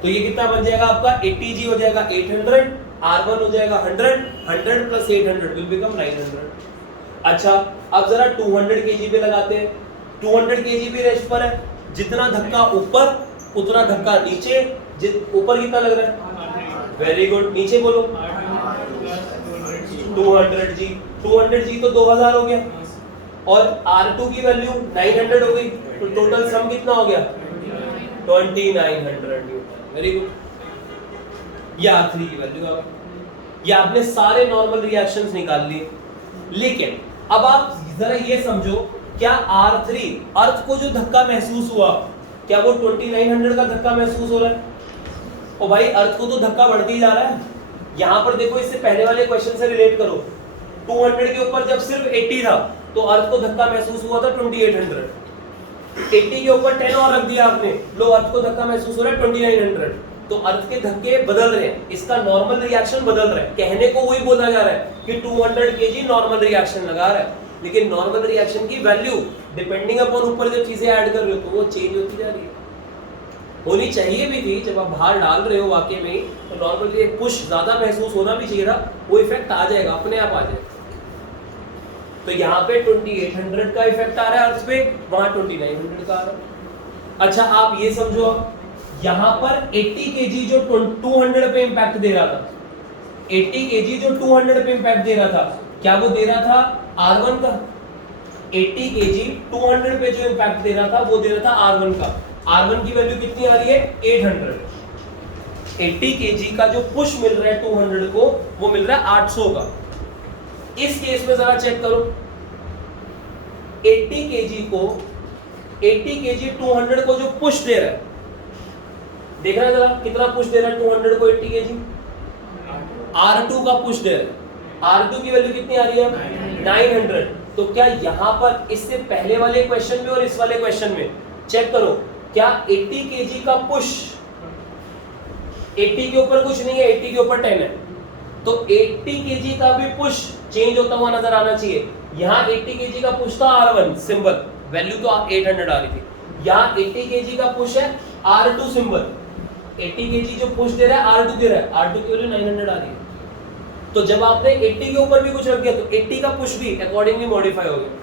तो ये कितना बन जाएगा आपका? 80g हो जाएगा 800, R1 हो जाएगा 100, 100 प्लस 800 विल बिकम 900। अच्छा, अब जरा 200 kg पे लगाते हैं। 200 kg भी रेस्ट पर है, जितना धक्का ऊपर उतना धक्का नीचे। ऊपर कितना लग रहा है? वेरी गुड, नीचे बोलो 200g। 200g तो 2000 हो गया, और R2 की वैल्यू 900 हो गई, तो टोटल सम कितना हो गया 2900 न्यूटन। Very good. ये R3 की वैल्यू आ गई। ये आपने सारे नॉर्मल रिएक्शंस निकाल लिए। लेकिन अब आप जरा ये समझो, क्या R3 अर्थ को जो धक्का महसूस हुआ, क्या वो 2900 का धक्का महसूस हो रहा है? ओ भाई, अर्थ को तो धक्का बढ़ती जा रहा है। यहां पर देखो, इससे पहले वाले क्वेश्चन से रिलेट करो। 200 के ऊपर जब सिर्फ 80 था तो अर्थ को धक्का महसूस हुआ था 2800। 80 के ऊपर 10 और रख दिया आपने, लो अर्थ को धक्का महसूस हो रहा है 2900। तो अर्थ के धक्के बदल रहे हैं, इसका नॉर्मल रिएक्शन बदल रहा है। कहने को वही बोला जा रहा है कि 200 kg नॉर्मल रिएक्शन लगा रहा है, लेकिन नॉर्मल रिएक्शन की वैल्यू डिपेंडिंग अपॉन ऊपर जब चीजें ऐड कर रहे हो तो वो चेंज होती जा रही है। होनी चाहिए भी थी, जब आप बाहर डाल रहे हो वाकई में, तो नॉर्मली पुश ज्यादा महसूस होना भी चाहिए था, वो इफेक्ट आ जाएगा, अपने आप आ जाएगा। तो यहाँ पे 2800 का इफेक्ट आ रहा है अर्थ पे, वहां 2900 का आ रहा है। अच्छा आप ये समझो, अब यहाँ पर 80 kg जो 200 पे इम्पैक्ट दे रहा था, 80 kg जो 200 पे इम्पैक्ट दे रहा था, क्या वो दे रहा था R1 का? 80 kg 200 पे जो इम्पैक्ट दे रहा था वो दे रहा था R1 का। R1 की वैल्यू कितनी आ रही है 800। 80 kg का जो पुश मिल रहा है 200 को, वो मिल रहा है 800 का। इस केस में जरा चेक करो, 80 kg 200 को जो पुश दे रहा है, देख रहा है जरा कितना पुश दे रहा है 200 को 80 kg? R2 का पुश दे रहा है। R2 की वैल्यू कितनी आ रही है 900। तो क्या यहां पर इससे पहले वाले क्वेश्चन में और इस वाले क्वेश्चन में चेक करो, क्या 80 kg का पुश 80 के ऊपर कुछ नहीं है, 80 के ऊपर 10 है, तो 80 kg का भी पुश चेंज होता हुआ नजर आना चाहिए। यहाँ 80 kg का पुश था R1 सिंबल, वैल्यू तो 800 आ रही थी। यहाँ 80 kg का पुश है R2 सिंबल, 80 kg जो पुश दे रहा है R2 दे रहा है, R2 की वैल्यू 900 आ रही है। तो जब आपने 80 के ऊपर भी कुछ रख दिया तो 80 का पुश भी अकॉर्डिंगली मॉडिफाई हो गया।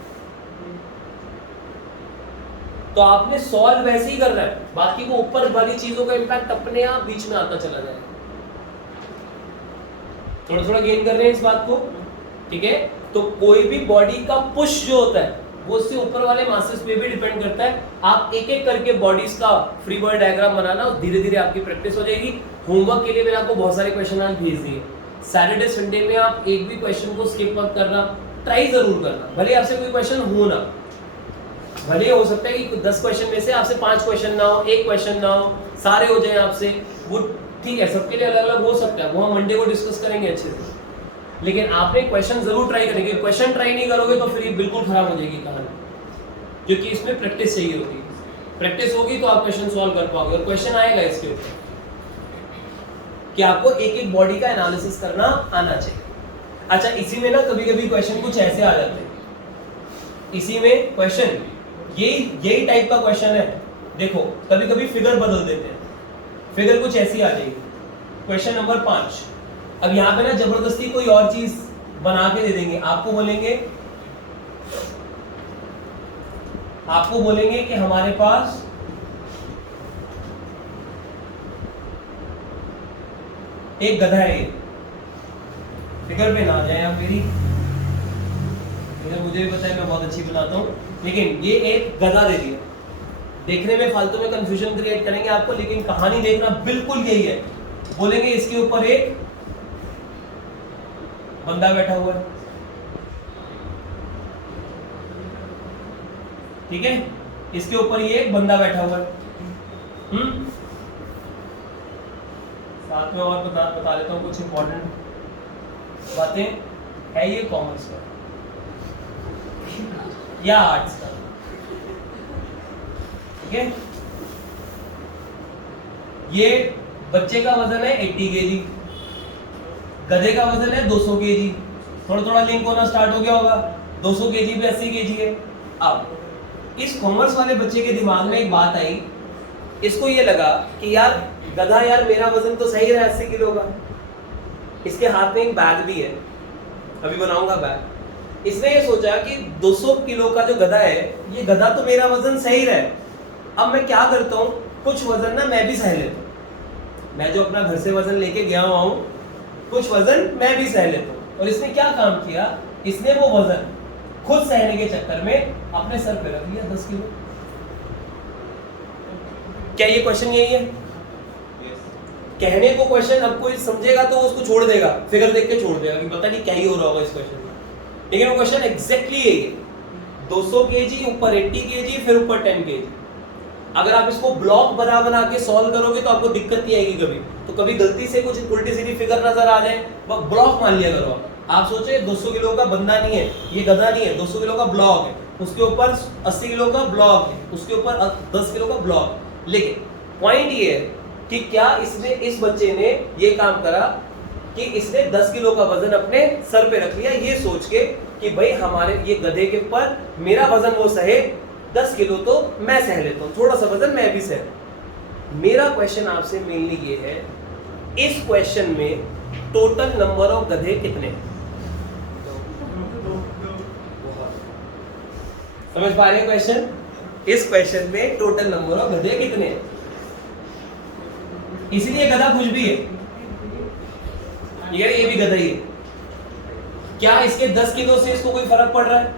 तो आपने सॉल्व वैसे ही करना है, बाकी को ऊपर वाली चीजों का इंपैक्ट अपने आप बीच में आता चला जाएगा। थोड़ा थोड़ा गेन कर रहे हैं इस बात को, ठीक है? तो कोई भी बॉडी का पुश जो होता है वो उससे ऊपर वाले मासेस पे भी डिपेंड करता है। आप एक एक करके बॉडीज का फ्री बॉडी डायग्राम बनाना, और धीरे धीरे आपकी प्रैक्टिस हो जाएगी। होमवर्क के लिए मैंने आपको बहुत सारे क्वेश्चन आज भेज दिए। सैटरडे संडे में आप एक भी क्वेश्चन को स्किप मत करना, ट्राई जरूर करना, भले आपसे कोई क्वेश्चन हो ना, भले हो सकता है कि 10 क्वेश्चन में से आपसे 5 क्वेश्चन ना हो, 1 क्वेश्चन ना हो, सारे हो जाए आपसे, वो ठीक है, सबके लिए अलग अलग हो सकता है, वो हम मंडे को डिस्कस करेंगे अच्छे से। लेकिन आपने क्वेश्चन जरूर ट्राई करेंगे। क्वेश्चन ट्राई नहीं करोगे तो फिर ये बिल्कुल खराब हो जाएगी कहानी, क्योंकि इसमें प्रैक्टिस चाहिए होगी। प्रैक्टिस होगी तो आप क्वेश्चन सॉल्व कर पाओगे, और क्वेश्चन आएगा इसके ऊपर कि आपको एक एक बॉडी का एनालिसिस करना आना चाहिए। अच्छा, इसी में ना कभी कभी क्वेश्चन कुछ ऐसे आ जाते हैं, इसी में क्वेश्चन यही टाइप का क्वेश्चन है। देखो कभी कभी फिगर बदल देते हैं, फिगर कुछ ऐसी आ जाएगी। क्वेश्चन नंबर 5, अब यहाँ पे ना जबरदस्ती कोई और चीज बना के दे देंगे, आपको बोलेंगे कि हमारे पास एक गधा है। फिगर पे ना जाए आप मेरी, मुझे भी पता है मैं बहुत अच्छी बनाता हूँ, लेकिन ये एक गधा दे दिया। देखने में फालतू में कंफ्यूजन क्रिएट करेंगे आपको, लेकिन कहानी देखना बिल्कुल यही है। बोलेंगे इसके ऊपर एक बंदा बैठा हुआ है, ठीक है, इसके ऊपर ये एक बंदा बैठा हुआ है। साथ में और बता देता हूँ कुछ इंपॉर्टेंट बातें। है ये कॉमर्स का या आर्ट्स का, ठीक है? ये बच्चे का वजन है 80 kg, गधे का वजन है 200 kg। थोड़ा थोड़ा लिंक होना स्टार्ट हो गया होगा, 200 kg पे 80 kg है। अब इस कॉमर्स वाले बच्चे के दिमाग में एक बात आई, इसको ये लगा कि यार गधा, यार मेरा वजन तो सही रहा 80 किलो का, इसके हाथ में एक बैग भी है, अभी बनाऊंगा बैग। इसने ये सोचा कि 200 किलो का जो गधा है, ये गधा तो मेरा वजन सही रहा है, अब मैं क्या करता हूँ, कुछ वजन ना मैं भी सह लेता हूँ। मैं जो अपना घर से वजन लेके गया हुआ हूँ, कुछ वजन मैं भी सह लेता हूँ। और इसने क्या काम किया, इसने वो वजन खुद सहने के चक्कर में अपने सर पे रख लिया 10 किलो। क्या ये क्वेश्चन यही है? कहने को क्वेश्चन अब कोई समझेगा तो उसको छोड़ देगा, फिगर देख के छोड़ देगा कि पता नहीं क्या ही हो रहा होगा इस क्वेश्चन में, लेकिन वो क्वेश्चन एग्जैक्टली यही है। 200 kg ऊपर 80 kg फिर ऊपर 10 kg। अगर आप इसको ब्लॉक बना बना के सॉल्व करोगे तो आपको दिक्कत नहीं आएगी कभी। तो कभी गलती से कुछ उल्टी सीधी फिगर नजर आ जाए, वह ब्लॉक मान लिया करो। आप सोचे 200 किलो का बंदा नहीं है, ये गधा नहीं है, 200 किलो का ब्लॉक है, उसके ऊपर 80 किलो का ब्लॉक है, उसके ऊपर 10 किलो का ब्लॉक। लेकिन पॉइंट ये है कि क्या इसने, इस बच्चे ने ये काम करा कि इसने 10 किलो का वजन अपने सर पे रख लिया, ये सोच के कि भाई हमारे ये गधे के ऊपर मेरा वजन वो सहे, 10 किलो तो मैं सह लेता हूँ, थोड़ा सा वजन मैं भी सह। मेरा क्वेश्चन आपसे मेनली ये है, इस क्वेश्चन में टोटल नंबर ऑफ गधे कितने? समझ पा रहे हैं क्वेश्चन? इस क्वेश्चन में टोटल नंबर ऑफ गधे कितने? इसलिए गधा कुछ भी है, ये भी गधा ही है। क्या इसके 10 किलो से इसको कोई फर्क पड़ रहा है?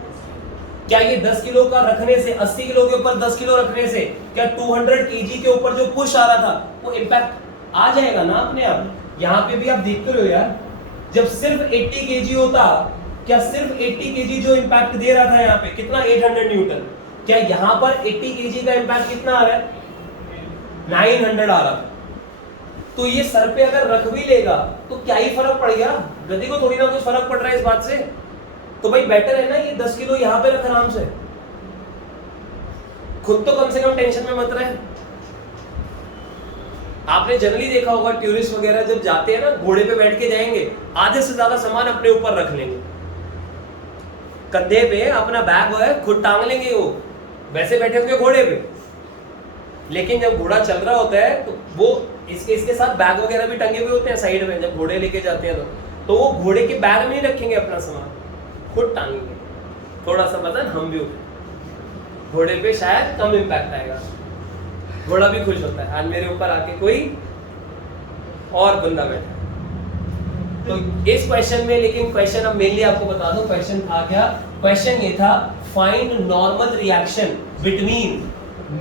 क्या ये 10 किलो का रखने से, 80 किलो के ऊपर 10 किलो रखने से, क्या 200 kg के ऊपर जो पुश आ रहा था वो इंपैक्ट आ जाएगा ना अपने आप? यहाँ पे भी आप देखते हो यार, जब सिर्फ 80 kg होता, क्या सिर्फ 80 kg जो इंपैक्ट दे रहा था यहाँ पे कितना, 800 न्यूटन, क्या यहाँ पर 80 kg का इंपैक्ट कितना आ रहा है? 900 आ रहा था। तो ये सर पे अगर रख भी लेगा तो क्या ही फर्क पड़ गया, गधे को थोड़ी ना कुछ फर्क पड़ रहा है इस बात से। तो भाई बेटर है ना ये 10 किलो यहाँ पे रख आराम से, खुद तो कम से कम टेंशन में मत रहे। आपने जनरली देखा होगा टूरिस्ट वगैरह जब जाते हैं ना, घोड़े पे बैठ के जाएंगे, आधे से ज्यादा सामान अपने ऊपर रख लेंगे, कंधे पे अपना बैग है खुद टांग लेंगे, वो वैसे बैठे होंगे घोड़े पे। लेकिन जब घोड़ा चल रहा होता है तो वो इसके साथ बैग वगैरह भी टंगे हुए होते हैं साइड में, जब घोड़े लेके जाते हैं तो वो घोड़े के बैग में ही रखेंगे अपना सामान, खुद टांगेंगे, थोड़ा सा वजन हम भी उठे, घोड़े पे शायद कम इम्पैक्ट आएगा, घोड़ा भी खुश होता है आज मेरे ऊपर आके कोई और बंदा बैठा। तो इस क्वेश्चन में, लेकिन क्वेश्चन अब मेनली आपको बता दूं क्वेश्चन था क्या। क्वेश्चन ये था, find normal reaction between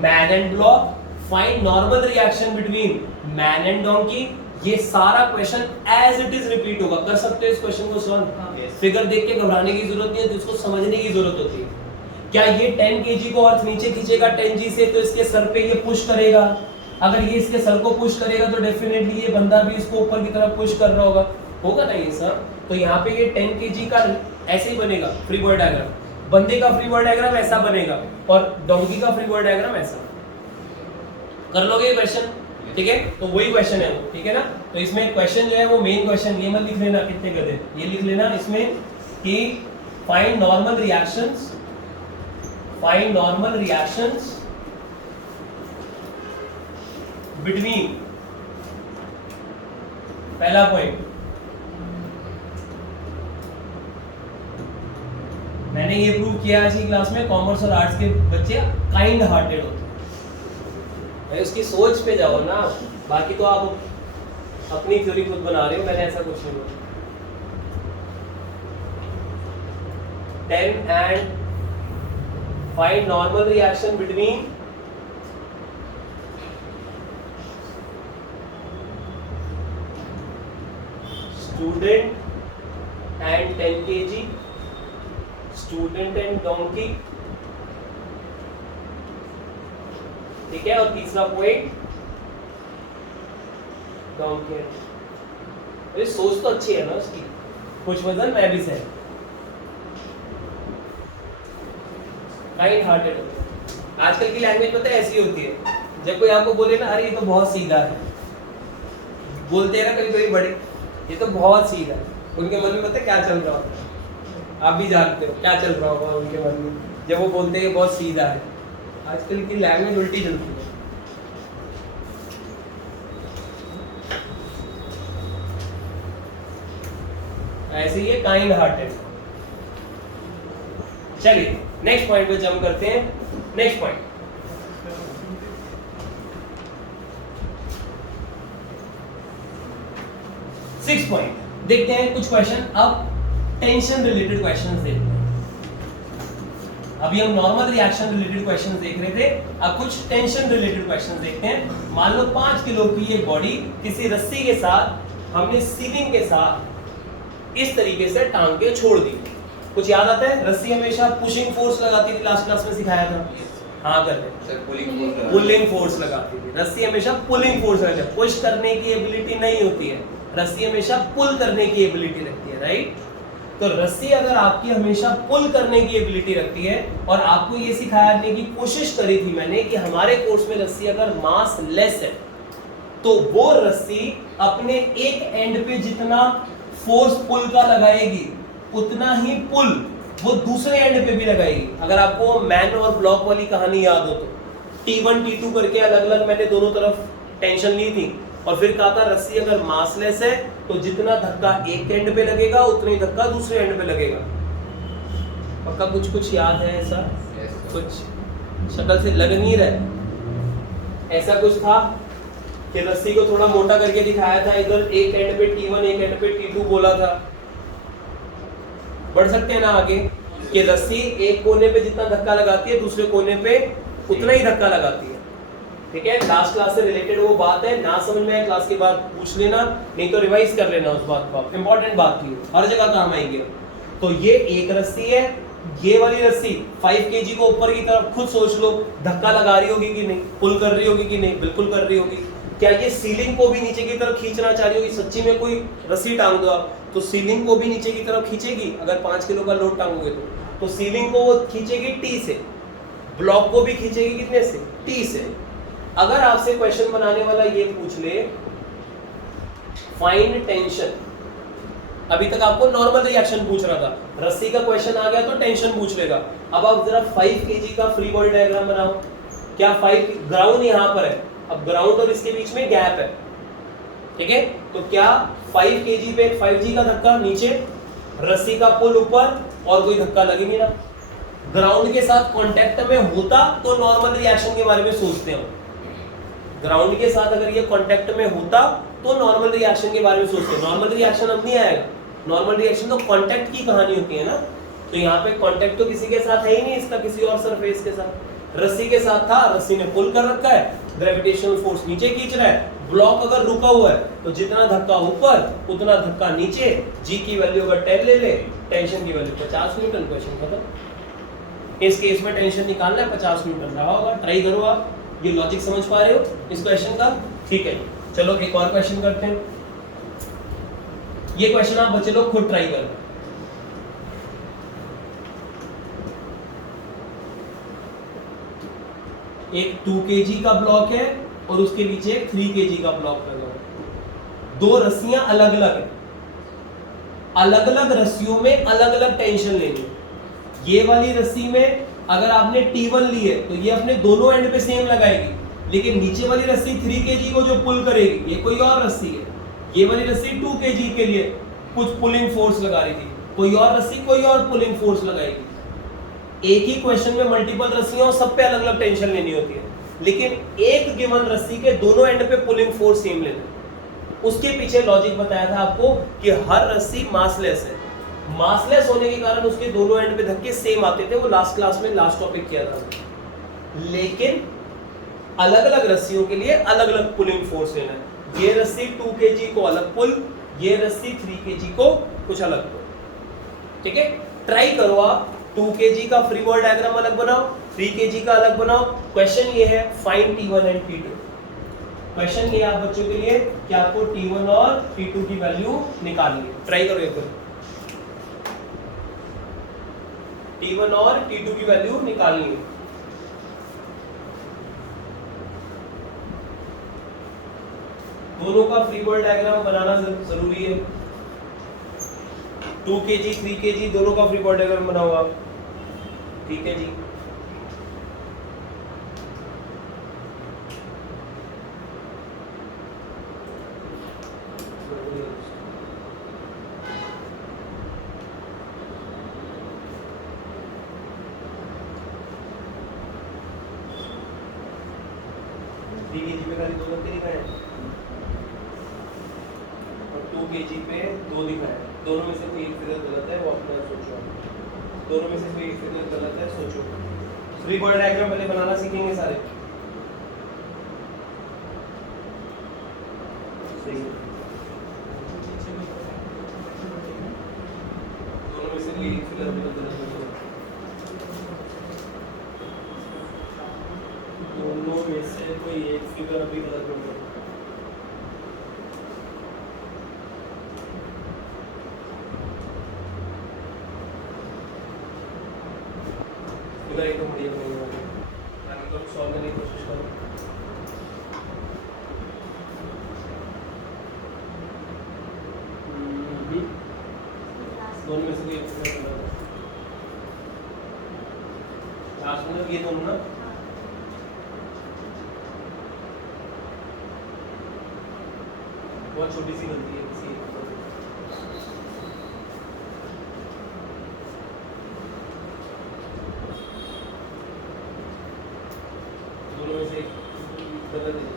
man and block, find normal reaction between man and donkey. ये सारा question as it is repeat होगा, कर सकते हो इस क्वेश्चन को सॉल्व। फिगर देख के घबराने की जरूरत नहीं है, इसको समझने की जरूरत होती है। क्या ये 10 kg को अर्थ नीचे खींचेगा 10G से, तो इसके सर पे ये पुश करेगा, अगर ये इसके सर को पुश करेगा तो डेफिनेटली ये बंदा भी इसको ऊपर की तरफ पुश कर रहा होगा ना ये सर। तो यहाँ पे ये 10 kg का ऐसे ही बनेगा फ्री बॉडी डायग्राम, बंदे का फ्री बॉडी डायग्राम ऐसा बनेगा और डोंकी का फ्री बॉडी डायग्राम ऐसा। कर लोगे ये क्वेश्चन? ठीक है, तो वही क्वेश्चन है वो, ठीक है ना। तो इसमें क्वेश्चन जो है वो मेन क्वेश्चन ये मत लिख लेना कितने गधे, ये लिख लेना इसमें कि find normal reactions, find normal reactions between, पहला पॉइंट मैंने ये प्रूव किया आज की क्लास में, कॉमर्स और आर्ट्स के बच्चे काइंड हार्टेड होते हैं। भाई उसकी सोच पे जाओ ना, बाकी तो आप अपनी थ्योरी खुद बना रहे हो, मैंने ऐसा कुछ नहीं बोला। 10 and find normal reaction between student and 10 kg, student and donkey, ठीक है। और तीसरा पॉइंट डोंकी। अरे सोच तो अच्छी है ना उसकी, कुछ वजन मैं भी सह, काइंड हार्टेड होते हैं। आजकल की लैंग्वेज पता है ऐसी होती है, जब कोई आपको बोले ना अरे ये तो बहुत सीधा है, बोलते हैं ना कभी कभी बड़े, ये तो बहुत सीधा है, उनके मन में पता है क्या चल रहा होता है, आप भी जानते हो क्या चल रहा होगा उनके मन में जब वो बोलते हैं बहुत सीधा है। आजकल की लैंग्वेज उल्टी चलती है। ऐसे ही है काइंड हार्टेड। चलिए नेक्स्ट पॉइंट पे जंप करते हैं। नेक्स्ट पॉइंट, सिक्स पॉइंट देखते हैं कुछ क्वेश्चन। अब टेंशन रिलेटेड क्वेश्चन देखते हैं। अभी हम नॉर्मल रिएक्शन रिलेटेड क्वेश्चन देख रहे थे, अब कुछ टेंशन रिलेटेड क्वेश्चन देखते हैं। मान लो 5 किलो की एक बॉडी किसी रस्सी के साथ हमने सीलिंग के साथ इस तरीके से टांग के छोड़ दी। कुछ याद आता है? रस्सी हमेशा पुशिंग फोर्स लगाती थी, लास्ट क्लास में सिखाया था। हाँ कर ले। सर पुलिंग पुलिंग फोर्स लगाती थी। रस्सी हमेशा पुलिंग फोर्स लगाती है, पुश करने की एबिलिटी नहीं होती है, रस्सी हमेशा पुल करने की एबिलिटी रखती है, राइट? तो रस्सी अगर आपकी हमेशा पुल करने की एबिलिटी रखती है, और आपको ये सिखाने की कोशिश करी थी मैंने कि हमारे कोर्स में रस्सी अगर मास लेस है तो वो रस्सी अपने एक एंड पे जितना फोर्स पुल का लगाएगी उतना ही पुल वो दूसरे एंड पे भी लगाएगी। अगर आपको मैन और ब्लॉक वाली कहानी याद हो तो T1 T2 करके अलग अलग मैंने दोनों तरफ टेंशन ली थी, और फिर कहा था रस्सी अगर मासलेस है तो जितना धक्का एक एंड पे लगेगा उतना ही धक्का दूसरे एंड पे लगेगा। पक्का कुछ कुछ याद है ऐसा? कुछ शक्ल से लग नहीं रहा ऐसा कुछ था कि रस्सी को थोड़ा मोटा करके दिखाया था, इधर एक एंड पे T1 एक एंड पे T2 बोला था। बढ़ सकते हैं ना आगे कि रस्सी एक कोने पे जितना धक्का लगाती है दूसरे कोने पे उतना ही धक्का लगाती है। ठीक है, लास्ट क्लास से रिलेटेड वो बात है, ना समझ में आए क्लास के बाद पूछ लेना, नहीं तो रिवाइज कर लेना उस बात को। इंपॉर्टेंट बात थी, हर जगह काम आएंगे। तो ये एक रस्सी है, ये वाली रस्सी 5 kg को ऊपर की तरफ खुद सोच लो, धक्का लगा रही होगी कि नहीं, पुल कर रही होगी कि नहीं? बिल्कुल कर रही होगी। क्या ये सीलिंग को भी नीचे की तरफ खींचना चाह रही होगी? सच्ची में कोई रस्सी टांग दो आप तो सीलिंग को भी नीचे की तरफ खींचेगी। अगर 5 किलो का लोड टांगोगे तो सीलिंग को वो खींचेगी T से, ब्लॉक को भी खींचेगी कितने से? T से। अगर आपसे क्वेश्चन बनाने वाला ये पूछ ले फाइंड टेंशन, अभी तक आपको नॉर्मल रिएक्शन पूछ रहा था, रस्सी का क्वेश्चन आ गया तो टेंशन पूछ लेगा। अब आप जरा 5 kg का फ्री बॉडी डायग्राम बनाओ। क्या 5 ग्राउंड यहां पर है, अब ग्राउंड और इसके बीच में गैप है, ठीक है? तो क्या 5 kg पे 5G का धक्का नीचे, रस्सी का पुल ऊपर, और कोई धक्का लगेगी ना? ग्राउंड के साथ कांटेक्ट में होता तो नॉर्मल रिएक्शन के बारे में सोचते हो। ग्राउंड के साथ अगर ये कांटेक्ट में होता तो नॉर्मल रिएक्शन के बारे में सोचते हैं। नॉर्मल रिएक्शन अब नहीं आएगा, नॉर्मल रिएक्शन तो कांटेक्ट की कहानी होती है ना। तो यहाँ पे कांटेक्ट तो किसी के साथ है ही नहीं, इसका किसी और सरफेस के साथ। रस्सी के साथ था, रस्सी ने पुल कर रखा है, ग्रेविटेशनल फोर्स नीचे खींच रहा है, ब्लॉक अगर रुका हुआ है तो जितना धक्का ऊपर उतना धक्का नीचे। जी की वैल्यू अगर 10 ले ले, टेंशन की वैल्यू 50 न्यूटन, क्वेश्चन खत्म। इस केस में टेंशन निकालना है, 50 न्यूटन रहा होगा। ट्राई करो आप, ये लॉजिक समझ पा रहे हो इस क्वेश्चन का? ठीक है, चलो एक और क्वेश्चन करते हैं। ये क्वेश्चन आप बच्चे लोग खुद ट्राई करो। एक 2 kg का ब्लॉक है और उसके नीचे एक 3 kg का ब्लॉक लगा हुआ है। दो रस्सियां अलग अलग है, अलग अलग रस्सियों में अलग अलग टेंशन लेनी है। ये वाली रस्सी में अगर आपने T1 ली है तो ये अपने दोनों एंड पे सेम लगाएगी, लेकिन नीचे वाली रस्सी 3 kg को जो पुल करेगी ये कोई और रस्सी है। ये वाली रस्सी 2 kg के लिए कुछ पुलिंग फोर्स लगा रही थी, कोई और रस्सी कोई और पुलिंग फोर्स लगाएगी। एक ही क्वेश्चन में मल्टीपल रस्सियां और सब पे अलग अलग टेंशन लेनी होती है, लेकिन एक गिवन रस्सी के दोनों एंड पे पुलिंग फोर्स सेम लेना। उसके पीछे लॉजिक बताया था आपको कि हर रस्सी मासलेस है, मासलेस होने के कारण उसके दोनों एंड पे धक्के सेम आते थे। वो लास्ट क्लास में लास्ट टॉपिक किया था, लेकिन अलग अलग रस्सियों के लिए अलग अलग पुलिंग फोर्स लेना है। ये रस्सी 2 kg को अलग पुल, ये रस्सी 3 kg को कुछ अलग पुल। ठीक है, ट्राई करो आप। 2 kg का फ्री बॉडी डायग्राम अलग बनाओ, 3 kg का अलग बनाओ। क्वेश्चन ये है find T1 and T2। Question ये आप बच्चों के लिए कि आपको T1 और T2 की वैल्यू निकालनी है। ट्राई करो एक बार, T1 और T2 की वैल्यू निकालनी है। दोनों का फ्री बॉडी डायग्राम बनाना जरूरी है। 2 kg 3 kg दोनों का फ्री बॉडी डायग्राम बनाओ आप। ठीक है जी, खाली 2 घंटे दिखाए और 2 kg पे 2 दिखाए। दोनों में से कोई एक फिगर गलत है, वो अपना सोचो। दोनों में से कोई एक फिगर गलत है, सोचो। फ्री बॉडी डायग्राम पहले बनाना सीखेंगे सारे। दोनों में से कोई एक फिगर अभी तक दोनों में से कोई एक फिगर अभी गलत कर दो। फिगर एकदम बढ़िया बनेगा, आगे तो सॉल्व करने की कोशिश करो। दोनों में से कोई एक फिगर बना दो। लास्ट में ये दोनों ना बहुत छोटी सी गलती है किसी एक को। दोनों में से एक गलत है।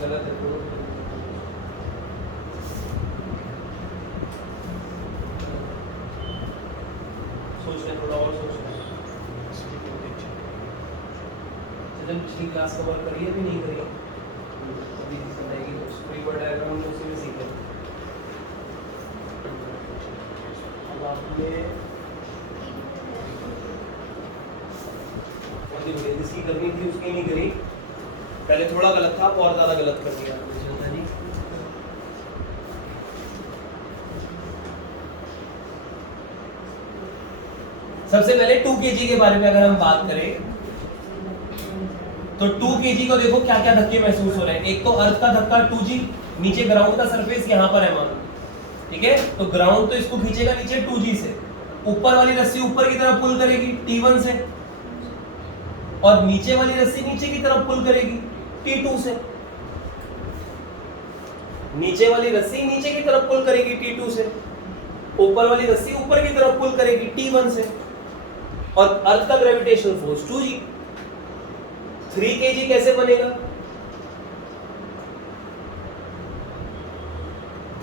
गलत है दोनों। सोचना थोड़ा और सोचना। चलन पिछली क्लास कवर करिए भी नहीं करिए अभी समझाएगी तो फ्री बॉडी डायग्राम में उसी में सीखे। अब आपने जिसकी करनी थी उसकी नहीं करी, पहले थोड़ा गलत था और ज्यादा गलत कर दिया जी। सबसे पहले 2 kg के बारे में अगर हम बात करें तो 2 kg को देखो क्या क्या धक्के महसूस हो रहे हैं। एक तो अर्थ का धक्का 2g, नीचे ग्राउंड का सरफेस यहाँ पर है मानो, ठीक है, तो ग्राउंड तो इसको खींचेगा नीचे 2g से, ऊपर वाली रस्सी ऊपर की तरफ पुल करेगी t1 से, और नीचे वाली रस्सी नीचे की तरफ पुल करेगी t2 से। नीचे वाली रस्सी नीचे की तरफ पुल करेगी t2 से, ऊपर वाली रस्सी ऊपर की तरफ पुल करेगी t1 से, और अर्थ का ग्रेविटेशनल फोर्स 2g। 3 kg कैसे बनेगा?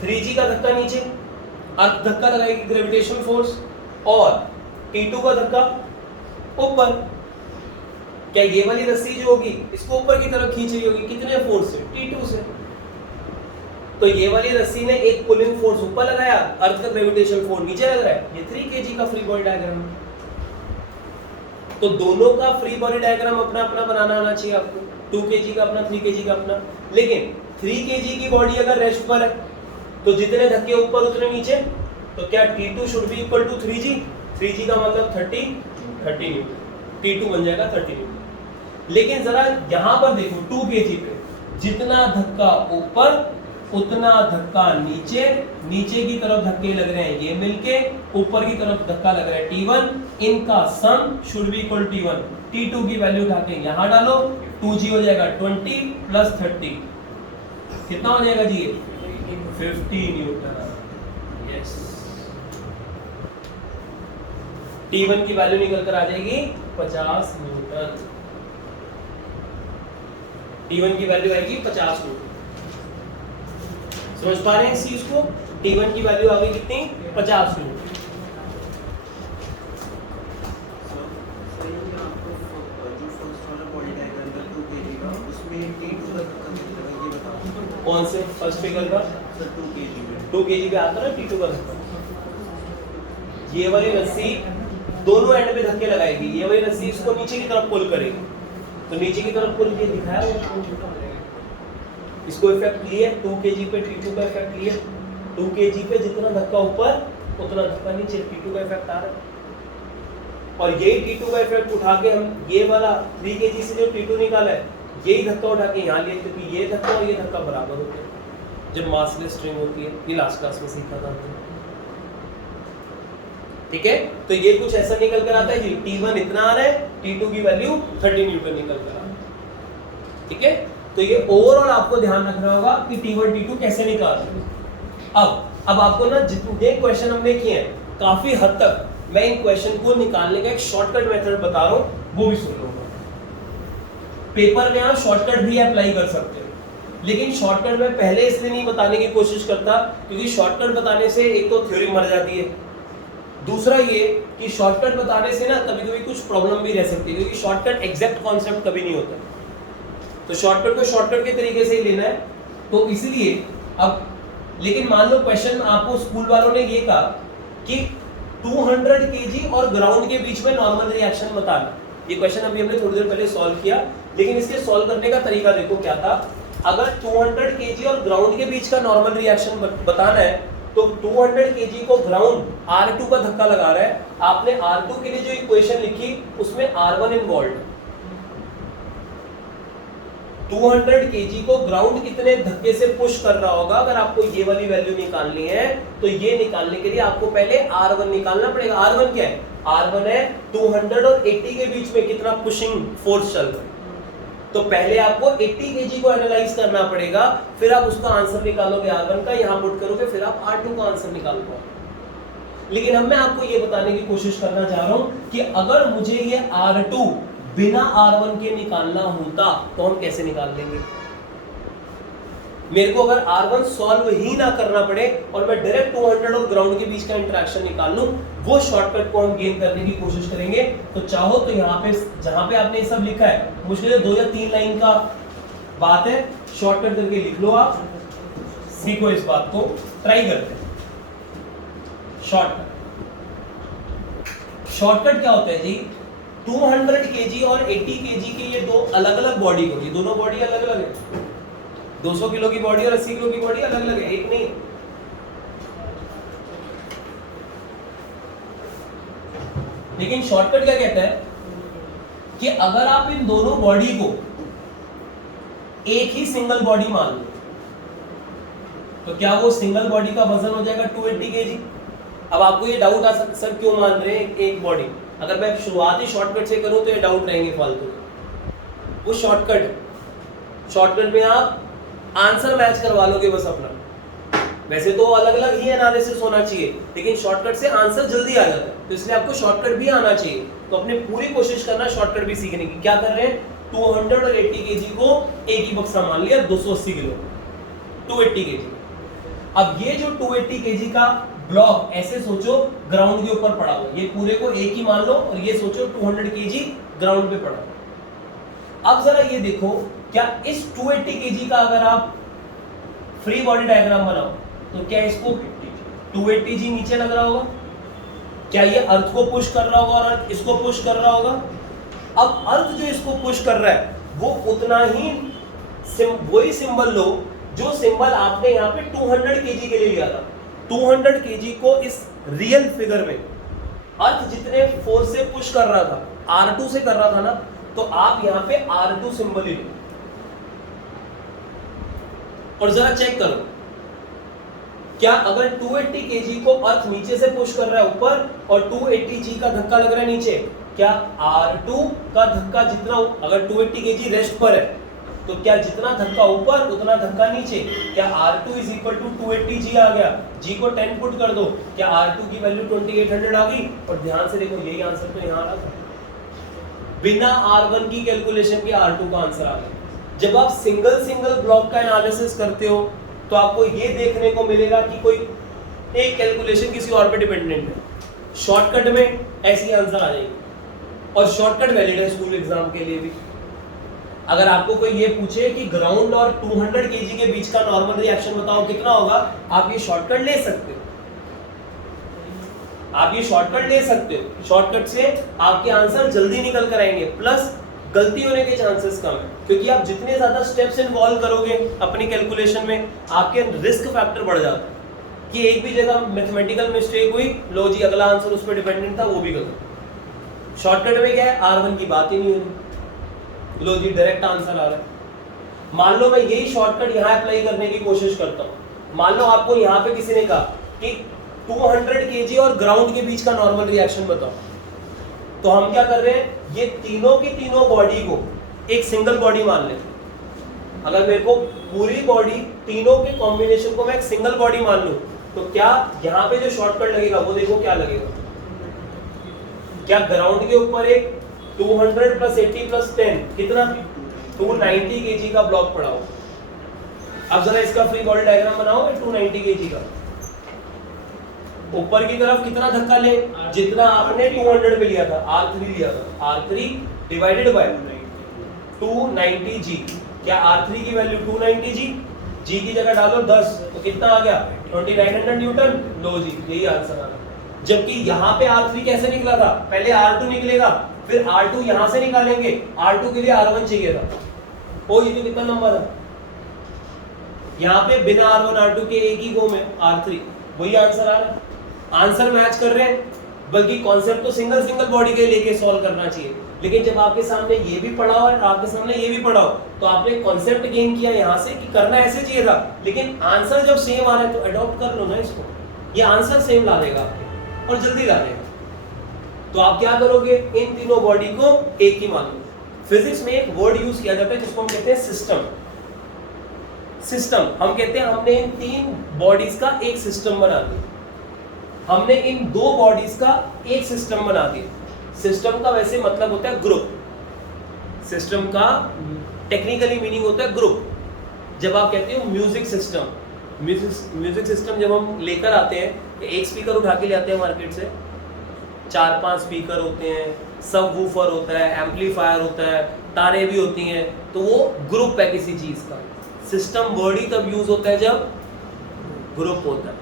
3g का धक्का नीचे, अर्थ धक्का लगाएगी ग्रेविटेशनल फोर्स, और t2 का धक्का ऊपर। क्या ये वाली रस्सी जो होगी इसको ऊपर की तरफ खींच रही होगी, कितने फोर्स से? t2 से। तो ये वाली रस्सी ने एक पुलिंग फोर्स ऊपर लगाया, अर्थ का ग्रेविटेशनल फोर्स नीचे लग रहा है। ये 3 kg का फ्री बॉडी डायग्राम है। तो दोनों का फ्री बॉडी डायग्राम अपना अपना बनाना आना चाहिए आपको, 2 kg का अपना, 3 kg का अपना। लेकिन 3 kg की बॉडी अगर रेस्ट पर है तो जितने धक्के ऊपर उतने नीचे, तो क्या t2 should be equal to 3g? 3g का मतलब 30 न्यूटन, t2 बन जाएगा 30 न्यूटन। लेकिन जरा यहां पर देखो 2 kg पे जितना धक्का ऊपर उतना धक्का नीचे, नीचे की तरफ धक्के लग रहे हैं ये मिलके, ऊपर की तरफ धक्का लग रहा है t1, इनका sum should be equal t1। t2 की वैल्यू उठा के यहां डालो, 2g हो जाएगा 20 प्लस 30, कितना हो जाएगा जी? 50 न्यूटन। यस, t1 की वैल्यू निकल कर आ जाएगी 50 न्यूटन। t1 की वैल्यू आएगी 50 न्यूटन। समझ पा रहे हैं इस चीज को? t1 की वैल्यू आ गई कितनी? 50 न्यूटन। कौन से फर्स्ट फिगर का? 2 kg पे आता है t2 का धक्का। ये वाली रस्सी दोनों एंड पे धक्के लगाएगी, ये वाली रस्सी इसको नीचे की तरफ पुल करेगी, तो नीचे की तरफ पुल ये दिखाया हुआ, इसको इफेक्ट लिए 2 kg पे t2 का इफेक्ट लिए। 2 kg पे जितना धक्का ऊपर उतना धक्का नीचे, t2 का इफेक्ट आ रहा है। और यही t2 का इफेक्ट उठा के हम ये वाला 3 kg से जो t2 निकाला है यही धक्का उठा के यहाँ लिए, क्योंकि ये धक्का और ये धक्का बराबर होते हैं जब मासलेस स्ट्रिंग होती है। ये लास्ट क्लास में सीखा था, ठीक है। तो ये कुछ ऐसा निकल कर आता है जी, t1 इतना आ रहा है, t2 की वैल्यू 30 न्यूटन निकल कर आ रहा है, ठीक है। तो ये ओवरऑल आपको ध्यान रखना होगा कि t1 t2 कैसे निकालते हैं। अब आपको ना जितने क्वेश्चन हमने किए हैं काफी हद तक मैं इन क्वेश्चन को निकालने का एक शॉर्टकट मेथड बता रहा हूं, वो भी सुन लो। पेपर में आप शॉर्टकट भी अप्लाई कर सकते हो। लेकिन शॉर्टकट में पहले इसलिए नहीं बताने की कोशिश करता क्योंकि शॉर्टकट बताने से एक तो थ्योरी मर जाती है, दूसरा ये कि शॉर्टकट बताने से ना कभी कभी कुछ प्रॉब्लम भी रह सकती है, क्योंकि शॉर्टकट एग्जैक्ट कॉन्सेप्ट कभी नहीं होता, तो शॉर्टकट को शॉर्टकट के तरीके से ही लेना है। तो इसलिए अब लेकिन मान लो क्वेश्चन आपको स्कूल वालों ने ये कहा कि 200 केजी और ग्राउंड के बीच में नॉर्मल रिएक्शन बताना। ये क्वेश्चन अभी हमने थोड़ी देर पहले सॉल्व किया, लेकिन इसके सॉल्व करने का तरीका देखो क्या था। अगर 200 केजी और ग्राउंड के बीच का नॉर्मल रिएक्शन बताना है तो 200 केजी को ग्राउंड R2 का धक्का लगा रहा है, आपने R2 के लिए जो इक्वेशन लिखी उसमें R1 इन्वॉल्व है। 200 केजी को ग्राउंड कितने धक्के से पुश कर रहा होगा, अगर आपको ये वाली वैल्यू निकालनी है तो ये निकालने के लिए आपको पहले R1 निकालना पड़ेगा। R1 क्या है? R1 है 200 और 80 के बीच में कितना पुशिंग फोर्स चल रहा है। तो पहले आपको 80 केजी को एनालाइज करना पड़ेगा, फिर आप उसका आंसर निकालोगे R1 का, यहां पुट करोगे, फिर आप R2 का आंसर निकाल पाओगे। लेकिन अब मैं आपको ये बताने की कोशिश करना चाह रहा हूं कि अगर मुझे ये R2 बिना R1 के निकालना होता तो हम कैसे निकाल लेंगे। मेरे को अगर R1 सॉल्व ही ना करना पड़े और मैं डायरेक्ट 200 और ग्राउंड के बीच का इंटरेक्शन निकाल लूं, वो शॉर्टकट को हम गेन करने की कोशिश करेंगे। तो चाहो तो यहाँ पे जहां पे आपने ये सब लिखा है, मुश्किल 2 या 3 लाइन का बात है, शॉर्टकट करके लिख लो, आप सीखो इस बात को, ट्राई करते हैं। शॉर्टकट क्या होता है जी? 200 केजी और 80 केजी के ये दो अलग अलग बॉडी होगी, दोनों बॉडी अलग अलग है। 200 किलो की बॉडी और 80 किलो की बॉडी अलग अलग है, एक नहीं। लेकिन शॉर्टकट क्या कहता है कि अगर आप इन दोनों बॉडी को एक ही सिंगल बॉडी मान लो तो क्या वो सिंगल बॉडी का वजन हो जाएगा 280 केजी। अब आपको ये डाउट आ सकता, सर क्यों मान रहे हैं एक बॉडी? अगर मैं शुरुआती शॉर्टकट से करूं तो ये डाउट रहेंगे फालतू। वो शॉर्टकट में आप आंसर मैच करवा लोगे बस अपना। वैसे तो अलग अलग ही एनालिसिस होना चाहिए, लेकिन शॉर्टकट से आंसर जल्दी आ जाता है, तो इसलिए आपको शॉर्टकट भी आना चाहिए। तो अपने पूरी कोशिश करना शॉर्टकट भी सीखने की। क्या कर रहे हैं? 200 और 80 केजी को एक ही बक्सा मान लिया, 280 किलो 280 केजी। अब ये जो 280 केजी का ब्लॉक ऐसे सोचो ग्राउंड के ऊपर पड़ा हुआ, ये पूरे को एक ही मान लो और ये सोचो 200 केजी ग्राउंड पे पड़ा हुआ। अब जरा ये देखो, क्या इस 280 केजी का अगर आप फ्री बॉडी डायग्राम बनाओ तो क्या इसको 280 जी नीचे लग रहा होगा? क्या ये अर्थ को पुश कर रहा होगा और अर्थ इसको पुश कर रहा होगा? अब अर्थ जो इसको पुश कर रहा है वो उतना ही वही सिंबल लो जो सिंबल आपने यहाँ पे 200 केजी के लिए लिया था। 200 केजी को इस रियल फिगर में अर्थ जितने फोर्स से पुश कर रहा था, R2 से कर रहा था ना, तो आप यहाँ पे R2 सिंबल ही लो और जरा चेक करो, क्या अगर 280 केजी को अर्थ नीचे से पुश कर रहा है ऊपर और 280 जी का धक्का लग रहा है नीचे, क्या R2 का धक्का जितना, अगर 280 केजी रेस्ट पर है तो क्या जितना धक्का ऊपर उतना धक्का नीचे, क्या R2 इज इक्वल टू 280 जी आ गया? जी को 10 पुट कर दो, क्या R2 की वैल्यू 2800 आ गई? और ध्यान से देखो यही आंसर तो यहाँ आ रहा था, बिना R1 की कैलकुलेशन के R2 का आंसर आ गया। जब आप सिंगल ब्लॉक का एनालिसिस करते हो तो आपको ये देखने को मिलेगा कि कोई एक कैलकुलेशन किसी और पे डिपेंडेंट है। शॉर्टकट में ऐसी आंसर आ जाएगी और शॉर्टकट वैलिड है स्कूल एग्जाम के लिए भी। अगर आपको कोई ये पूछे कि ग्राउंड और 200 केजी के बीच का नॉर्मल रिएक्शन बताओ कितना होगा, आप ये शॉर्टकट ले सकते हो, आप ये शॉर्टकट ले सकते हो। शॉर्टकट से आपके आंसर जल्दी निकल कर आएंगे, प्लस गलती होने के चांसेस कम है, क्योंकि आप जितने ज्यादा स्टेप्स इन्वॉल्व करोगे अपनी कैलकुलेशन में, आपके रिस्क फैक्टर बढ़ जाता है कि एक भी जगह मैथमेटिकल मिस्टेक हुई, लो जी अगला आंसर उस पर डिपेंडेंट था, वो भी गलत। शॉर्टकट में क्या है, R1 की बात ही नहीं होती, लो जी डायरेक्ट आंसर आ रहा है। मान लो मैं यही शॉर्टकट यहाँ अप्लाई करने की कोशिश करता हूँ। मान लो आपको यहाँ पे किसी ने कहा कि 200 केजी और ग्राउंड के बीच का नॉर्मल रिएक्शन बताओ, तो हम क्या कर रहे हैं, ये तीनों की तीनों बॉडी को एक सिंगल बॉडी मान लेते हैं। अगर मेरे को पूरी बॉडी तीनों के कॉम्बिनेशन को मैं एक सिंगल बॉडी मान लूं तो क्या यहाँ पे जो शॉर्टकट लगेगा वो देखो क्या लगेगा, क्या ग्राउंड के ऊपर एक 200 + 80 + 10 कितना 290 केजी का ब्लॉक पड़ा हो, अब जरा इसका फ्री बॉडी डायग्राम बनाओ 290 kg का। ऊपर की तरफ कितना धक्का ले, जितना आपने 200 पे लिया था, R3 लिया था, R3 डिवाइडेड बाय 290G। क्या R3 की वैल्यू 290G, G की जगह डालो 10 तो कितना आ गया 2900 न्यूटन। लो जी, यही आंसर आ रहा। जबकि यहाँ पे R3 कैसे निकला था, पहले R2 निकलेगा, फिर R2 यहाँ से निकालेंगे, R2 के लिए R1 चाहिए था। ओ ये तो कितना नंबर है, यहाँ पे बिना R1 R2 के एक ही गो में R3, वही आंसर आ रहा है। आंसर मैच कर रहे हैं, बल्कि कॉन्सेप्ट तो सिंगल सिंगल बॉडी के लेके सॉल्व करना चाहिए। लेकिन जब आपके सामने ये भी पढ़ा हो और आपके सामने ये भी पढ़ा हो, तो आपने कॉन्सेप्ट गेन किया यहाँ से कि करना ऐसे चाहिए था, लेकिन आंसर जब सेम आ रहा है तो अडॉप्ट कर लो ना इसको। ये आंसर सेम ला देगा आपके और जल्दी ला देगा। तो आप क्या करोगे, इन तीनों बॉडी को एक ही मान लो। फिजिक्स में एक वर्ड यूज किया जाता है जिसको हम कहते हैं सिस्टम। सिस्टम हम कहते हैं हमने इन तीन बॉडीज का एक सिस्टम बना दिया, हमने इन दो बॉडीज का एक सिस्टम बना दिया। सिस्टम का वैसे मतलब होता है ग्रुप, सिस्टम का टेक्निकली मीनिंग होता है ग्रुप। जब आप कहते हो म्यूजिक सिस्टम, म्यूजिक सिस्टम जब हम लेकर आते हैं, एक स्पीकर उठा के ले आते हैं मार्केट से, 4-5 स्पीकर होते हैं, सब वूफर होता है, एम्पलीफायर होता है, तारें भी होती हैं, तो वो ग्रुप है किसी चीज का। सिस्टम वर्ड ही तब यूज होता है जब ग्रुप होता है।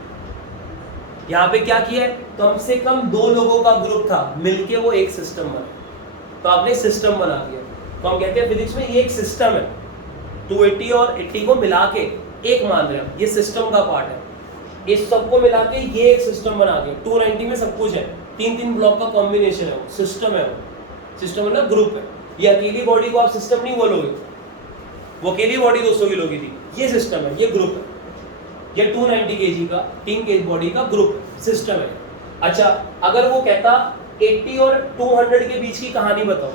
यहाँ पे क्या किया है, कम से कम 2 लोगों का ग्रुप था, मिलके वो एक सिस्टम बना, तो आपने सिस्टम बना दिया। तो हम कहते हैं फिजिक्स में ये एक सिस्टम है, 280 और 80 को मिला के एक मान रहे हैं, ये सिस्टम का पार्ट है। इस सबको मिला के ये एक सिस्टम बना दिया। 290 में सब कुछ है, 3-3 ब्लॉक का कॉम्बिनेशन है, वो सिस्टम है। वो सिस्टम है ना, ग्रुप है। ये अकेली बॉडी को आप सिस्टम नहीं बोलोगे, वो अकेली बॉडी 200 किलो की थी, ये सिस्टम है, ये ग्रुप है। ये 290 kg का 3 kg बॉडी का ग्रुप सिस्टम है। अच्छा, अगर वो कहता 80 और 200 के बीच की कहानी बताओ,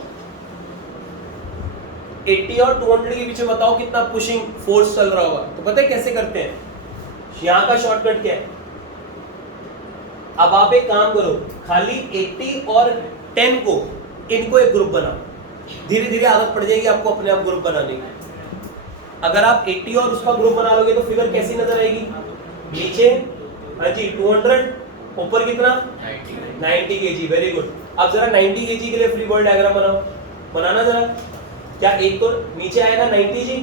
80 और 200 के बीच में बताओ कितना पुशिंग फोर्स चल रहा होगा, तो पता है कैसे करते हैं, यहां का शॉर्टकट क्या है। अब आप एक काम करो, खाली 80 और 10 को, इनको एक ग्रुप बनाओ, धीरे धीरे आदत पड़ जाएगी आपको अपने आप ग्रुप बनाने की। अगर आप 80 और उसका ग्रुप बना लोगे तो फिगर कैसी नजर आएगी, नीचे हाँ जी 200, ऊपर कितना 90 kg। Very good. अब जरा 90 kg के लिए फ्री बॉडी डायग्राम बनाओ, बनाना जरा। क्या एक तो नीचे आएगा 90G,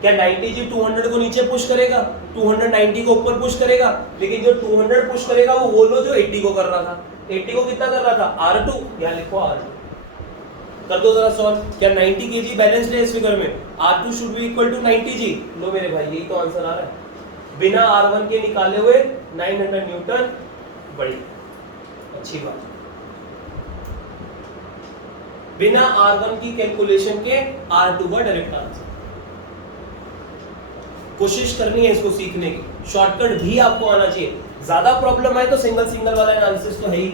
क्या 90G 200 को नीचे पुश करेगा, 200 90 को ऊपर पुश करेगा, लेकिन जो 200 पुश करेगा वो लो जो 80 को कर रहा था। 80 को कितना कर रहा था, R2, यहाँ लिखो R2, कर दो जरा सॉल्व। क्या 90 kg बैलेंस्ड है इस फिगर में, R2 should be equal to 90G। लो मेरे भाई, यही तो आंसर आ रहा है, बिना R1 के निकाले हुए 900 न्यूटन। बड़ी अच्छी बात, बिना R1 की कैलकुलेशन के R2 का डायरेक्ट आंसर। कोशिश करनी है इसको सीखने की, शॉर्टकट भी आपको आना चाहिए। ज्यादा प्रॉब्लम है तो सिंगल सिंगल वाला एनालिसिस तो है ही,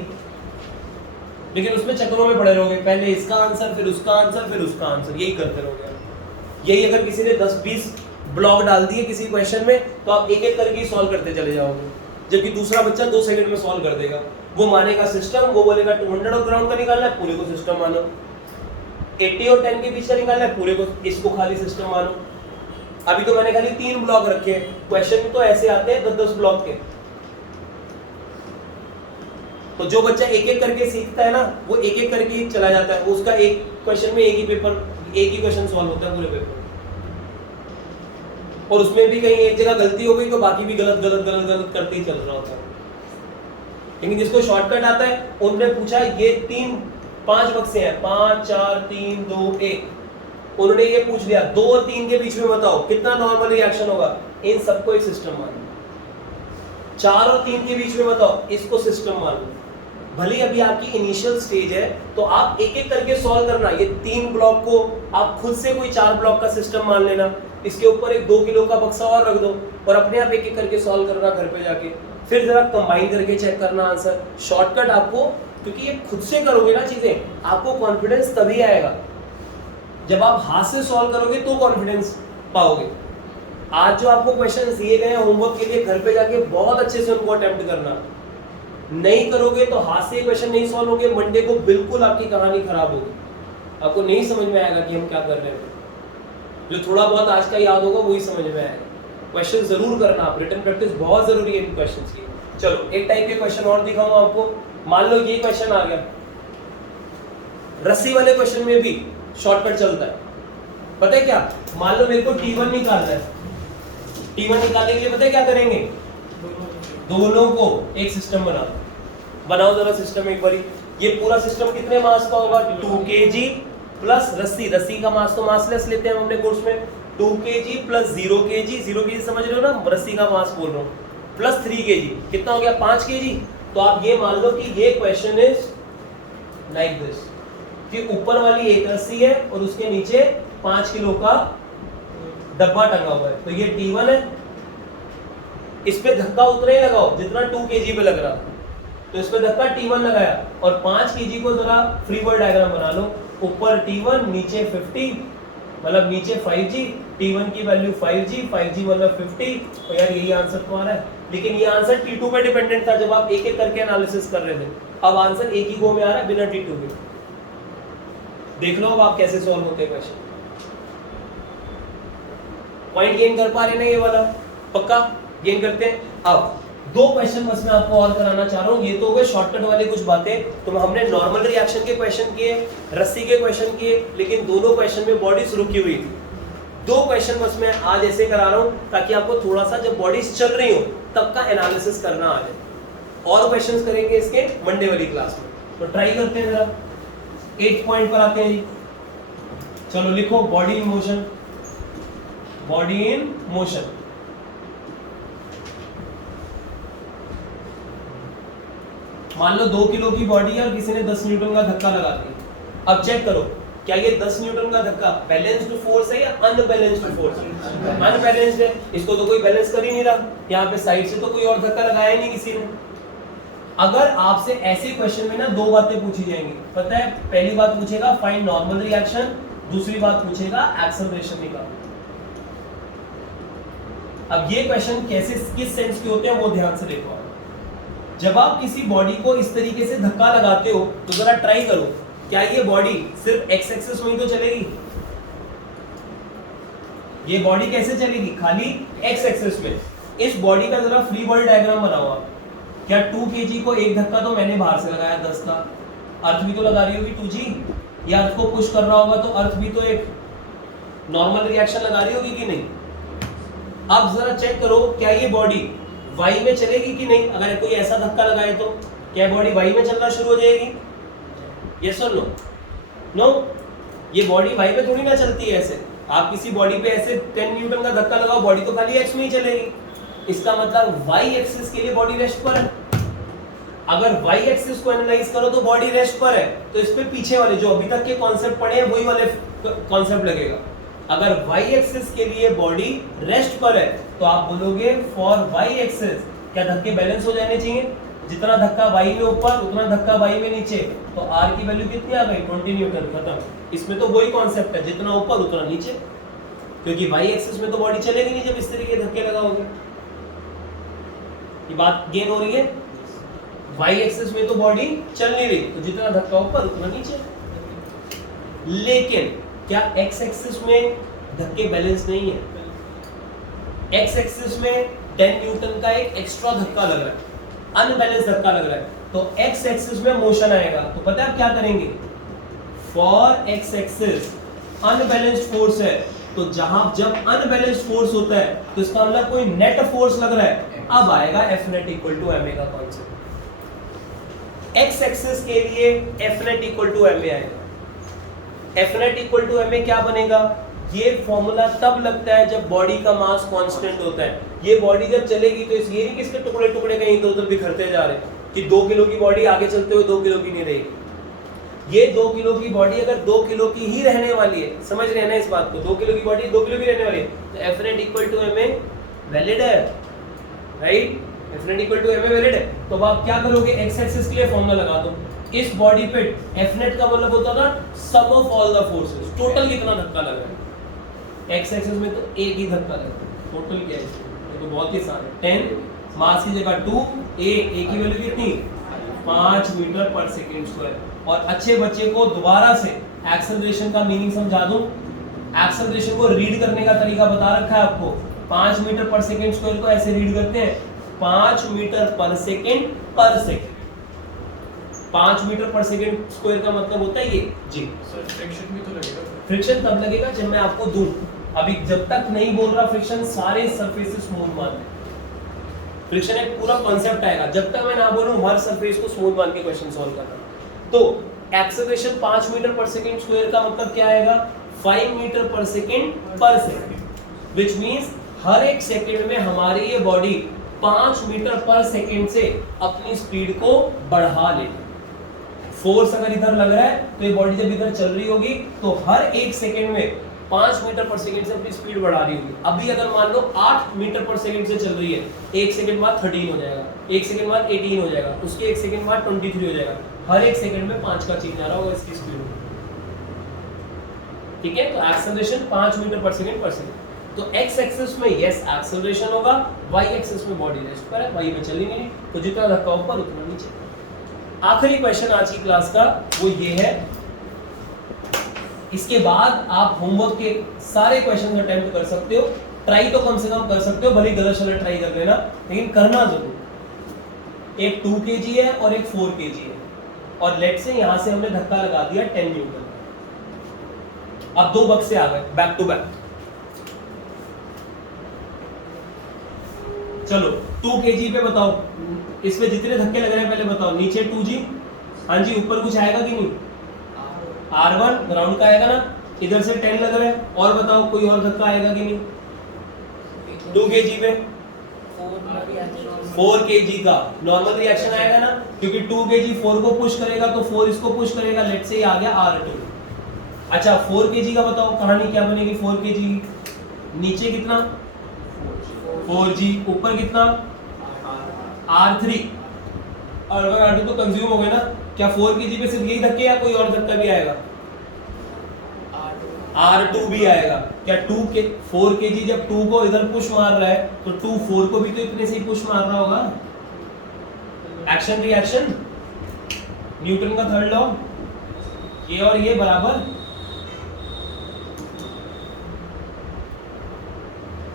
लेकिन उसमें चक्करों में पड़े रहोगे, पहले इसका आंसर फिर उसका आंसर फिर उसका आंसर, यही करते रहोगे। यही अगर किसी ने 10-20 ब्लॉक डाल दिए किसी क्वेश्चन में, तो आप एक एक करके सॉल्व करते चले जाओगे, जबकि दूसरा बच्चा 2 सेकंड में सॉल्व कर देगा। वो मानेगा सिस्टम, वो बोलेगा 200 और ग्राउंड का निकालना है, पूरे को सिस्टम मानो। 80 और 10 के बीच का निकालना है, पूरे को, इसको खाली सिस्टम मानो। अभी तो मैंने खाली 3 ब्लॉक रखे हैं, क्वेश्चन तो ऐसे आते हैं 10-10 ब्लॉक के। तो जो बच्चा एक एक करके सीखता है ना, वो एक एक करके चला जाता है, उसका एक क्वेश्चन में एक ही क्वेश्चन सॉल्व होता है पूरे पेपर। और उसमें भी कहीं एक जगह गलती हो गई तो बाकी भी गलत गलत गलत गलत करते ही चल रहा होता है। लेकिन जिसको शॉर्टकट आता है, उन्होंने पूछा ये 5 बक्से हैं, 5 4 3 2 1, उन्होंने ये पूछ लिया 2 और 3 के बीच में बताओ कितना नॉर्मल रिएक्शन होगा, इन सबको एक सिस्टम मान लो। 4 और 3 के बीच में बताओ, इसको सिस्टम मान लो। भले अभी आपकी इनिशियल स्टेज है, तो आप एक एक करके सॉल्व करना। ये 3 ब्लॉक को आप खुद से कोई 4 ब्लॉक का सिस्टम मान लेना, इसके ऊपर एक 2 किलो का बक्सा और रख दो, और अपने आप एक एक करके सॉल्व करना घर पे जाके, फिर जरा कंबाइन करके चेक करना आंसर। शॉर्टकट आपको, क्योंकि ये खुद से करोगे ना चीजें, आपको कॉन्फिडेंस तभी आएगा जब आप हाथ से सॉल्व करोगे, तो कॉन्फिडेंस पाओगे। आज जो आपको क्वेश्चन दिए गए हैं होमवर्क के लिए, घर पे जाके बहुत अच्छे से उनको अटेम्प्ट करना। नहीं करोगे तो हाथ से क्वेश्चन नहीं सॉल्व होंगे, मंडे को बिल्कुल आपकी कहानी खराब होगी, आपको नहीं समझ में आएगा कि हम क्या कर रहे हैं। जो थोड़ा बहुत आज का याद होगा वही समझ में आएगा। क्वेश्चन जरूर करना आप, रिटन प्रैक्टिस बहुत जरूरी है इन क्वेश्चंस की। चलो एक टाइप के क्वेश्चन और दिखाऊंगा आपको। मान लो ये क्वेश्चन आ गया, रस्सी वाले क्वेश्चन में भी शॉर्टकट चलता है, पता है क्या? मान लो मेरे को T1 निकालना है, T1 निकालने के लिए पता है क्या करेंगे? दोनों को एक सिस्टम बनाओ जरा सिस्टम एक बारी। ये पूरा सिस्टम कितने मास का होगा? 2 kg प्लस रस्सी का मास तो मासलेस लेते हैं हम अपने कोर्स में, 2 kg प्लस 0 kg समझ रहे हो ना, रस्सी का मास बोल रहा हूँ, प्लस 3 kg, कितना हो गया? 5 kg। तो आप ये मान लो कि ये क्वेश्चन इज लाइक दिस, कि ऊपर वाली एक रस्सी है और उसके नीचे 5 किलो का डब्बा टंगा हुआ है, तो ये T1 है। इस पे धक्का उतना ही लगाओ जितना 2 kg पे लग रहा, तो इस पे धक्का T1 लगाया, और 5 kg को जरा फ्री बॉडी डायग्राम बना लो, ऊपर T1 नीचे 50, मतलब नीचे 5G, T1 की वैल्यू 5G मतलब 50। तो यार यही आंसर तो आ रहा है, लेकिन ये आंसर T2 पे डिपेंडेंट था जब आप एक एक करके एनालिसिस कर रहे थे। अब आंसर एक ही गो में आ रहा है बिना T2 के। देख लो अब आप कैसे सॉल्व होते हैं क्वेश्चन। पॉइंट गेन कर पा रहे ना ये वाला? पक्का गेन करते हैं। अब दो क्वेश्चन बस मैं आपको और कराना चाह रहा हूँ। ये तो हो गए शॉर्टकट वाले कुछ बातें, तो हमने नॉर्मल रिएक्शन के क्वेश्चन किए, रस्सी के क्वेश्चन किए, लेकिन दोनों क्वेश्चन में बॉडीज रुकी हुई थी। दो क्वेश्चन बस मैं आज ऐसे करा रहा हूँ ताकि आपको थोड़ा सा जब बॉडीज चल रही हो तब का एनालिसिस करना आ जाए। और क्वेश्चंस करेंगे इसके मंडे वाली क्लास में, तो ट्राई करते हैं जरा। 8 पॉइंट पर आते हैं जी। चलो लिखो body in motion. Body in motion, मान लो 2 किलो की बॉडी है और किसी ने 10 न्यूटन का धक्का लगा दिया। अब चेक करो क्या ये 10 न्यूटन का धक्का बैलेंस्ड फोर्स है या अनबैलेंस्ड फोर्स? अनबैलेंस्ड है, इसको तो कोई बैलेंस कर ही नहीं रहा। यहाँ पे साइड से तो कोई और धक्का लगाया ही नहीं किसी ने। अगर आपसे ऐसे क्वेश्चन में ना दो बातें पूछी जाएंगी, पता है? पहली बात पूछेगा फाइंड नॉर्मल रिएक्शन, दूसरी बात पूछेगा एक्सेलरेशन निकालो। अब ये क्वेश्चन कैसे किस सेंस के होते हैं वो ध्यान से देखो। जब आप किसी बॉडी को इस तरीके से धक्का लगाते हो तो जरा ट्राई करो, क्या ये बॉडी सिर्फ एक्स एक्सिस में ही तो चलेगी? ये बॉडी कैसे चलेगी? खाली एक्स एक्सिस में। इस बॉडी का जरा फ्री बॉडी डायग्राम बनाओ आप। क्या 2 kg को एक धक्का तो मैंने बाहर से लगाया 10 का, अर्थ भी तो लगा रही होगी 2G, या अर्थ को पुश कर रहा होगा तो अर्थ भी तो एक नॉर्मल रिएक्शन लगा रही होगी कि नहीं? अब जरा चेक करो क्या ये बॉडी y में चलेगी कि नहीं? अगर कोई ऐसा धक्का लगाए तो क्या बॉडी y में चलना शुरू हो जाएगी? यस और नो? नो, ये बॉडी y में थोड़ी ना चलती है ऐसे। आप किसी बॉडी पे ऐसे 10 न्यूटन का धक्का लगाओ, बॉडी तो खाली x में ही चलेगी। इसका मतलब y एक्सिस के लिए बॉडी रेस्ट पर है। अगर y एक्सिस को एनालाइज करो तो बॉडी रेस्ट पर है, तो इस पे पीछे वाले जो अभी तक के कॉन्सेप्ट पढ़े हैं वही वाले कॉन्सेप्ट लगेगा। अगर y एक्सिस के लिए बॉडी रेस्ट पर है तो आप बोलोगे फॉर y एक्सिस क्या धक्के बैलेंस हो जाने चाहिए? जितना धक्का y में ऊपर उतना धक्का y में नीचे, तो r की वैल्यू कितनी आ गई? 20 न्यूटन। खत्म। इसमें तो वही कॉन्सेप्ट है, जितना ऊपर उतना नीचे, क्योंकि y एक्सिस में तो बॉडी चलेगी नहीं जब इस तरीके के धक्के लगाओगे। ये बात गेन हो रही है? y एक्सिस में तो बॉडी चल नहीं रही, तो जितना धक्का ऊपर उतना नीचे। लेकिन क्या x एक्सिस में धक्के बैलेंस नहीं है? x एक्सिस में 10 न्यूटन का एक एक्स्ट्रा धक्का लग रहा है, अनबैलेंस धक्का लग रहा है, तो x एक्सिस में मोशन आएगा। तो पता है आप क्या करेंगे? For x axis unbalanced force है, तो जहां जब अनबैलेंस्ड फोर्स होता है तो इसका मतलब कोई नेट फोर्स लग रहा है। अब आएगा F net equal to ma का कॉन्सेप्ट। x एक्सिस के लिए F net equal to ma आएगा। F net equal to ma क्या बनेगा? ये फॉर्मूला तब लगता है जब बॉडी का मास कांस्टेंट होता है। ये बॉडी जब चलेगी तो ये नहीं कि इसके टुकड़े टुकड़े कहीं इधर उधर बिखरते जा रहे हैं कि 2 किलो की बॉडी आगे चलते हुए 2 किलो की नहीं रहेगी। ये 2 किलो की बॉडी अगर 2 किलो की ही रहने वाली है, समझ रहे हैं ना इस बात को? 2 किलो की बॉडी 2 किलो की रहने वाली है, तो F net equal to ma valid है, right? F net equal to ma valid है। तो अब आप क्या करोगे? x एक्सिस के लिए फॉर्मूला लगा दो। इस बॉडी पे F net का मतलब होता था sum of all the forces, total कितना धक्का लग रहा है। x एक्सिस में तो एक ही धक्का लग रहा है, टोटल क्या है? ये तो बहुत ही आसान है। 10 मास की जगह 2, a की वैल्यू कितनी? 5 मीटर पर सेकंड स्क्वायर। और अच्छे बच्चे को दोबारा से एक्सेलरेशन का मीनिंग समझा दूं। एक्सेलरेशन को रीड करने का तरीका बता रखा है आपको। 5 मीटर पर सेकेंड स्क्वायर को ऐसे रीड करते हैं 5 मीटर पर सेकेंड 5 मीटर पर सेकेंड स्क्वायर का मतलब होता है ये जी। सर फ्रिक्शन भी तो लगेगा। फ्रिक्शन तब लगेगा जब मैं आपको दूं, अभी जब तक नहीं बोल रहा फ्रिक्शन सारे सरफेसेस स्मूथ मान लें। फ्रिक्शन एक पूरा कांसेप्ट आएगा, जब तक मैं ना बोलूं हर सरफेस को स्मूथ मान के क्वेश्चन सॉल्व करना। तो एक्सेलरेशन 5 मीटर पर सेकेंड स्क्वायर का मतलब क्या आएगा 5 मीटर पर सेकेंड व्हिच मींस हर एक सेकंड में हमारी ये बॉडी 5 मीटर पर सेकेंड से अपनी स्पीड को बढ़ा लेगी। फोर्स अगर इधर लग रहा है तो ये बॉडी जब इधर चल रही होगी तो हर एक सेकंड में 5 मीटर पर सेकंड से अपनी स्पीड बढ़ा रही होगी। अभी अगर मान लो 8 मीटर पर सेकंड से चल रही है, एक सेकंड बाद 13 हो जाएगा, एक सेकंड बाद 18 हो जाएगा, उसके एक सेकंड बाद 23 हो जाएगा। हर एक सेकंड में 5 का चेंज आ रहा होगा इसकी स्पीड में। ठीक है, तो एक्सेलरेशन 5 मीटर पर सेकंड। तो एक्स एक्सिस में यस एक्सेलरेशन होगा, वाई एक्सिस में बॉडी रेस्ट पर है, वाई में चलेंगे नहीं, तो जितना धक्का ऊपर उतना नीचे। आखिरी क्वेश्चन आज की क्लास का वो ये है, इसके बाद आप होमवर्क के सारे क्वेश्चन अटेम्प्ट कर सकते हो, ट्राई तो कम से कम कर सकते हो, भले गलत शलत ट्राई कर लेना, लेकिन करना जरूर। एक 2 kg है और एक 4 kg है, और लेट से यहां से हमने धक्का लगा दिया 10 न्यूटन। अब 2 बक्से आ गए बैक टू बैक। चलो 2 kg पे बताओ, इसमें जितने धक्के लग रहे हैं पहले बताओ। नीचे 2g, हाँ जी, ऊपर कुछ आएगा कि नहीं? R1 ग्राउंड का आएगा ना, इधर से 10 लग रहा है, और बताओ कोई और धक्का आएगा कि नहीं? 2 kg पे 4 kg का नॉर्मल रिएक्शन आएगा ना, क्योंकि 2 kg 4 को पुश करेगा तो 4 इसको पुश करेगा, लेट से आ गया R2। अच्छा 4 kg का बताओ कहानी क्या बनेगी 4 kg की? नीचे कितना 4g, ऊपर कितना R3, और अगर R2 तो कंज्यूम हो गए ना। क्या 4 kg पे सिर्फ यही धक्के या कोई और धक्का भी आएगा? R2 भी आएगा। क्या 4 kg जब 2 को इधर पुश मार रहा है तो 2 4 को भी तो इतने से ही पुश मार रहा होगा। एक्शन रिएक्शन, न्यूटन का थर्ड लॉ, ये और ये बराबर,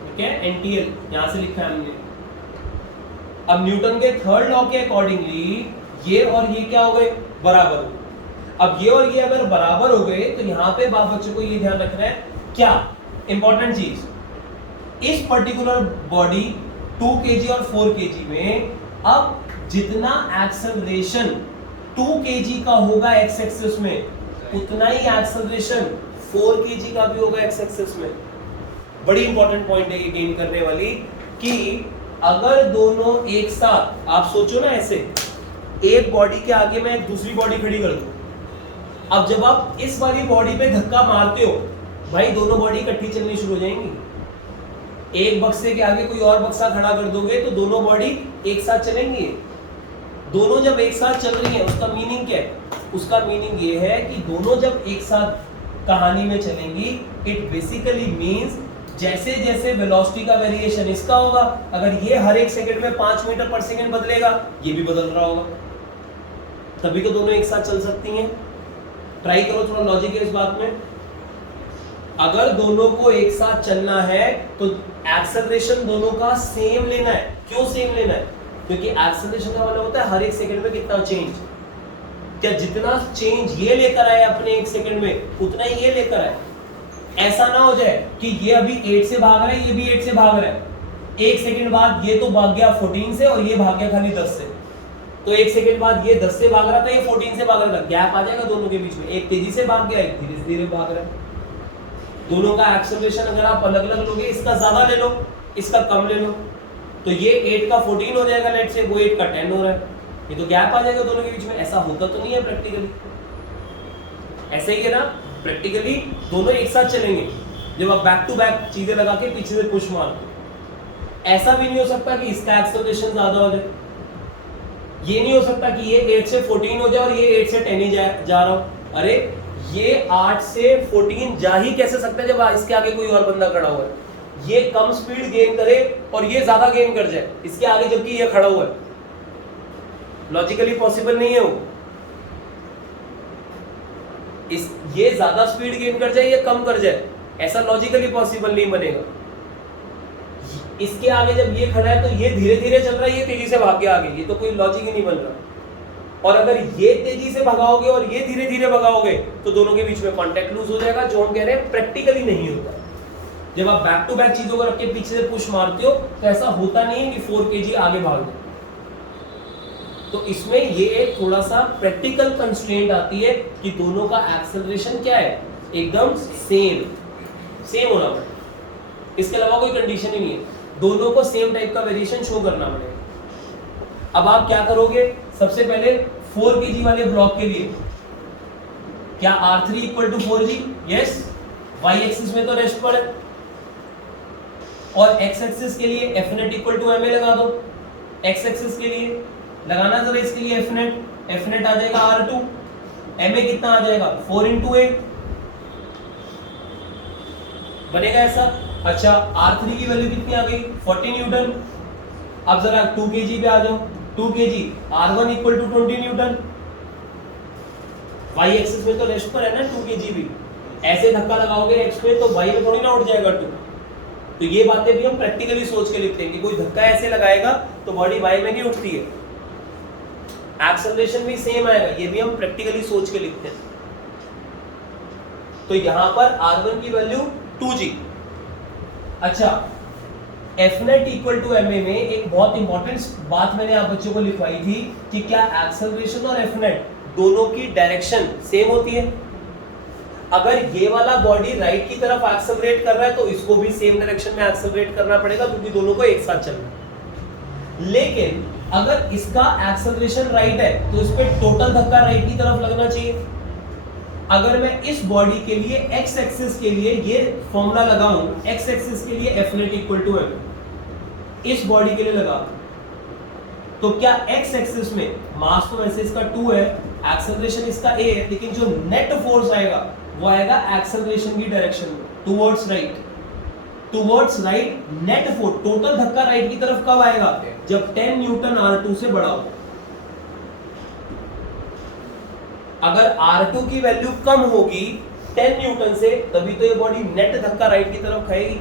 ठीक है, NTL यहां से लिखा है हमने। अब न्यूटन के थर्ड लॉ के अकॉर्डिंगली ये और ये क्या हो गए बराबर हो। अब ये और ये अगर बराबर हो गए तो यहाँ पे बाप बच्चों को ये ध्यान रखना है क्या इंपॉर्टेंट चीज, इस पर्टिकुलर बॉडी 2 kg और 4 kg में अब जितना एक्सेलरेशन 2 kg का होगा एक्स एक्सिस में, उतना ही एक्सेलरेशन 4 kg का भी होगा एक्स एक्सिस में। बड़ी इंपॉर्टेंट पॉइंट है ये गेन करने वाली, कि अगर दोनों एक साथ, आप सोचो ना ऐसे, एक बॉडी के आगे मैं एक दूसरी बॉडी खड़ी कर दूं, अब जब आप इस वाली बॉडी पे धक्का मारते हो भाई, दोनों बॉडी इकट्ठी चलनी शुरू हो जाएंगी। एक बक्से के आगे कोई और बक्सा खड़ा कर दोगे तो दोनों बॉडी एक साथ चलेंगी। दोनों जब एक साथ चल रही है उसका मीनिंग क्या है? उसका मीनिंग ये है कि दोनों जब एक साथ कहानी में चलेंगी, इट बेसिकली मींस जैसे जैसे वेलोसिटी का वेरिएशन इसका होगा, अगर ये हर एक सेकंड में 5 मीटर पर सेकंड बदलेगा, ये भी बदल रहा होगा, तभी तो दोनों एक साथ चल सकती हैं। ट्राई करो, थोड़ा लॉजिक है इस बात में। अगर दोनों को एक साथ चलना है तो एक्सेलरेशन दोनों का सेम लेना है। क्यों सेम लेना है? क्योंकि एक्सेलरेशन का मतलब होता है हर एक सेकंड में कितना चेंज। क्या जितना चेंज ये लेकर आए अपने एक सेकंड में, उतना ही ये लेकर आए। ऐसा ना हो जाए कि ये अभी 8 से भाग रहा है, ये भी 8 से भाग रहा है, एक सेकंड बाद ये तो भाग गया 14 से और ये भाग गया खाली 10 से, तो एक सेकंड बाद ये 10 से भाग रहा था, ये 14 से भाग रहा था, गैप आ जाएगा दोनों के बीच में। एक तेजी से भाग गया, एक धीरे धीरे भाग रहा है। दोनों का एक्सेलरेशन अगर आप अलग अलग लोगे, इसका ज्यादा ले लो, इसका कम ले लो, तो ये 8 का 14 हो जाएगा लेट से, वो 8 का 10 हो रहा है, ये तो गैप आ जाएगा दोनों के बीच में। ऐसा होता तो नहीं है प्रैक्टिकली, ऐसे ही है ना। प्रैक्टिकली दोनों एक साथ चलेंगे जब आप बैक टू बैक चीजें लगा के पीछे से पुश मारते। ऐसा भी नहीं हो सकता कि इसका एक्सेलरेशन ज्यादा हो जाए, ये नहीं हो सकता कि ये 8 से 14 हो जाए और ये 8 से 10 ही जा रहा हो। अरे ये 8 से 14 जा ही कैसे सकता है जब इसके आगे कोई और बंदा खड़ा हुआ है। ये कम स्पीड गेन करे और ये ज्यादा गेन कर जाए इसके आगे, जबकि ये खड़ा हुआ है। लॉजिकली पॉसिबल नहीं है वो। ये ज्यादा स्पीड गेन कर जाए, ये कम कर जाए, ऐसा लॉजिकली पॉसिबल नहीं बनेगा। इसके आगे जब ये खड़ा है तो ये धीरे धीरे चल रहा है, ये तेजी से भाग के आगे, ये तो कोई लॉजिक ही नहीं बन रहा। और अगर ये तेजी से भगाओगे और ये धीरे धीरे भगाओगे तो दोनों के बीच में कांटेक्ट लूज हो जाएगा, जो हम कह रहे हैं प्रैक्टिकली नहीं होता। जब आप बैक टू बैक चीजों को रख के पीछे से पुश मारते हो तो ऐसा होता नहीं है कि 4 kg आगे भाग जाए। तो इसमें ये एक थोड़ा सा प्रैक्टिकल कंस्ट्रेंट आती है कि दोनों का एक्सेलरेशन क्या है, एकदम सेम होना पड़ेगा। इसके अलावा कोई कंडीशन ही नहीं है, दोनों को सेम टाइप का वेरिएशन शो करना पड़ेगा। अब आप क्या करोगे, सबसे पहले 4 kg वाले ब्लॉक के लिए क्या R3 equal to 4G, yes, y axis में तो रेस्ट पर है, और x एक्सिस के लिए Fnet इक्वल टू ma लगा दो। x एक्सिस के लिए लगाना जरा, इसके लिए Fnet आ जाएगा R2, ma कितना आ जाएगा 4 into 8 बनेगा ऐसा। अच्छा, R3 की वैल्यू कितनी आ गई 40 न्यूटन। अब जरा 2 kg पे आ जाओ, 2 kg R1 equal to 20 newton. y axis में तो रेस्ट पर है ना 2 kg भी, ऐसे धक्का लगाओगे x पे तो y में थोड़ी ना उठ जाएगा 2। तो ये बातें भी हम प्रैक्टिकली सोच के लिखते हैं कि कोई धक्का ऐसे लगाएगा तो बॉडी y में नहीं उठती है, एक्सेलरेशन भी सेम आएगा, ये भी हम प्रैक्टिकली सोच के लिखते हैं। तो यहां पर R1 की वैल्यू 2G। अच्छा, Fnet इक्वल टू ma में एक बहुत इंपॉर्टेंट बात मैंने आप बच्चों को लिखवाई थी कि क्या एक्सेलरेशन और Fnet दोनों की डायरेक्शन सेम होती है। अगर ये वाला बॉडी राइट की तरफ एक्सेलरेट कर रहा है तो इसको भी सेम डायरेक्शन में एक्सेलरेट करना पड़ेगा, क्योंकि दोनों को एक साथ चलना है। लेकिन अगर इसका एक्सेलरेशन राइट है तो इस पे टोटल धक्का राइट की तरफ लगना चाहिए। अगर मैं इस बॉडी के लिए x एक्सिस के लिए ये फॉर्मूला लगाऊं, x एक्सिस के लिए Fnet इक्वल टू m, इस बॉडी के लिए लगा तो क्या x एक्सिस में मास तो वैसे इसका 2 है, एक्सेलरेशन इसका a है, लेकिन जो नेट फोर्स आएगा वो आएगा एक्सेलरेशन की डायरेक्शन में, towards right. Net force total धक्का राइट की तरफ कब आएगा, जब 10 न्यूटन R2 से बड़ा हो। अगर R2 की वैल्यू कम होगी 10 न्यूटन से, तभी तो ये बॉडी नेट धक्का राइट की तरफ खाएगी।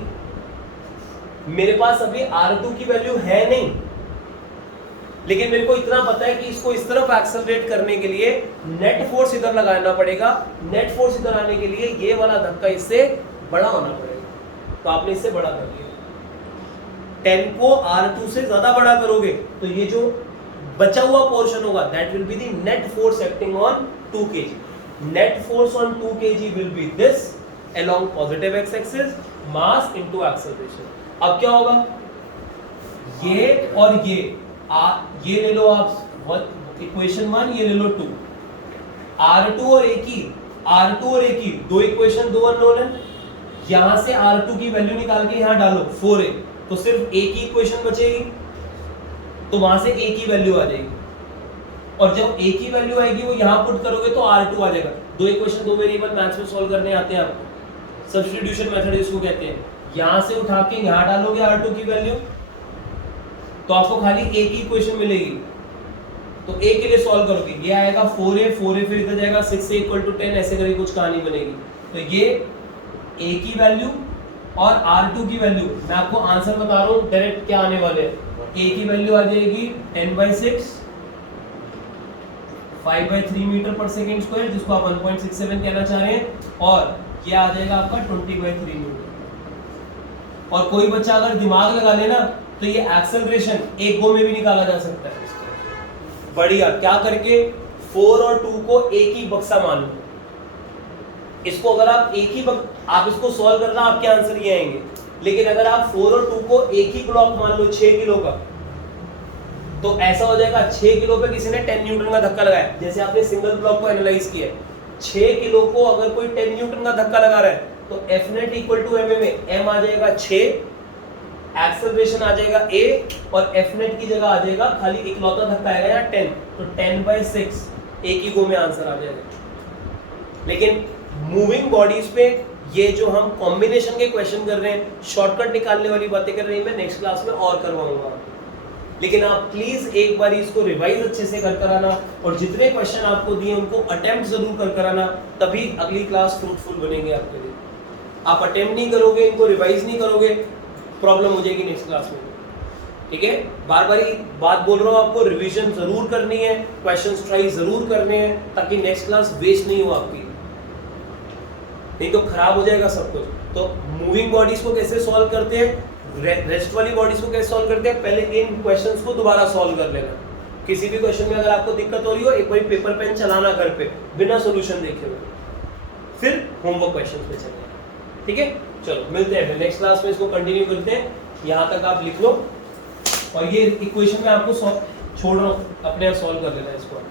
मेरे पास अभी R2 की वैल्यू है नहीं, लेकिन मेरे को इतना पता है कि इसको इस तरफ एक्सेलरेट करने के लिए नेट फोर्स इधर लगाना पड़ेगा। नेट फोर्स इधर आने के लिए ये वाला धक्का इससे बड़ा होना पड़ेगा, तो आपने इससे बड़ा कर दिया। 10 को R2 से ज्यादा बड़ा करोगे तो ये जो बचा हुआ पोर्शन होगा that will be the net force acting on 2 kg। Net force on 2 kg will be this along positive x axis, mass into acceleration। अब क्या होगा, ये और ये ले लो आप इक्वेशन 1, ये ले लो 2, R2 और A की दो इक्वेशन, दो अननोन है। यहां से R2 की वैल्यू निकाल के यहां डालो 4a, तो सिर्फ A की इक्वेशन बचेगी, तो वहां से A की वैल्यू आ जाएगी। और जब A की वैल्यू आएगी वो यहां पुट करोगे तो R2 आ जाएगा। दो इक्वेशन, दो वेरिएबल मैथ्स में सॉल्व करने आते हैं आपको, सब्स्टिट्यूशन मेथड इसको कहते हैं। यहां से उठा के यहां डालोगे R2 की वैल्यू तो आपको खाली A की इक्वेशन मिलेगी, तो A के लिए सॉल्व करोगे, ये आएगा 4a फिर इधर जाएगा 6a इक्वल टू 10, ऐसे करके कुछ कहानी बनेगी। तो ये A की वैल्यू और R2 की वैल्यू, मैं आपको आंसर बता रहा हूँ डायरेक्ट क्या आने वाले हैं। A की वैल्यू आ जाएगी 10/6, 5/3 मीटर पर सेकेंड स्क्वायर, जिसको आप 1.67 कहना चाह रहे हैं, और ये आ जाएगा आपका 20/3 मीटर। और कोई बच्चा अगर दिमाग लगा लेना तो ये एक्सेलरेशन एक गो में भी निकाला जा सकता है। बढ़िया, क्या करके 4 और 2 को एक ही बक्सा मान लो। इसको अगर आप आप इसको सॉल्व करना, आपके आंसर ये आएंगे। लेकिन अगर आप 4 और 2 को एक ही ब्लॉक मान लो 6 किलो का, तो ऐसा हो जाएगा 6 किलो पे किसी ने 10 न्यूटन का धक्का लगाया, जैसे आपने सिंगल ब्लॉक को एनालाइज किया। 6 किलो को अगर कोई 10 न्यूटन का धक्का लगा रहा है तो Fnet इक्वल टू ma में m आ जाएगा 6, एक्सेलरेशन आ जाएगा a, और Fnet की जगह आ जाएगा खाली इकलौता धक्का आएगा यहाँ 10, तो 10/6 एक ही गो में आंसर आ जाएगा। लेकिन मूविंग बॉडीज पे ये जो हम कॉम्बिनेशन के क्वेश्चन कर रहे हैं, शॉर्टकट निकालने वाली बातें कर रहे हैं, मैं नेक्स्ट क्लास में और करवाऊंगा। लेकिन आप प्लीज एक बार इसको रिवाइज अच्छे से कर आना, और जितने क्वेश्चन आपको दिए उनको अटेम्प्ट जरूर कर आना, तभी अगली क्लास फ्रूटफुल बनेंगे आपके लिए। आप अटेम्प्ट नहीं करोगे, इनको रिवाइज नहीं करोगे, प्रॉब्लम हो जाएगी नेक्स्ट क्लास में। ठीक है, बार बार ही बात बोल रहा हूँ आपको, रिवीजन जरूर करनी है, क्वेश्चंस ट्राई जरूर करने हैं, ताकि नेक्स्ट क्लास वेस्ट नहीं हो आपकी, नहीं तो खराब हो जाएगा सब कुछ। तो मूविंग बॉडीज को कैसे सॉल्व करते हैं, रेस्ट वाली बॉडीज को कैसे सॉल्व करते हैं, पहले इन क्वेश्चंस को दोबारा सॉल्व कर लेना। किसी भी क्वेश्चन में अगर आपको दिक्कत हो रही हो, एक बार पेपर पेन चलाना घर पे बिना सॉल्यूशन देखे हुए, फिर होमवर्क क्वेश्चंस पे चलेंगे। ठीक है, चलो मिलते हैं फिर नेक्स्ट क्लास में, इसको कंटिन्यू करते हैं। यहाँ तक आप लिख लो, और ये इक्वेशन मैं आपको छोड़ रहा हूँ, अपने आप सॉल्व कर लेना इसको।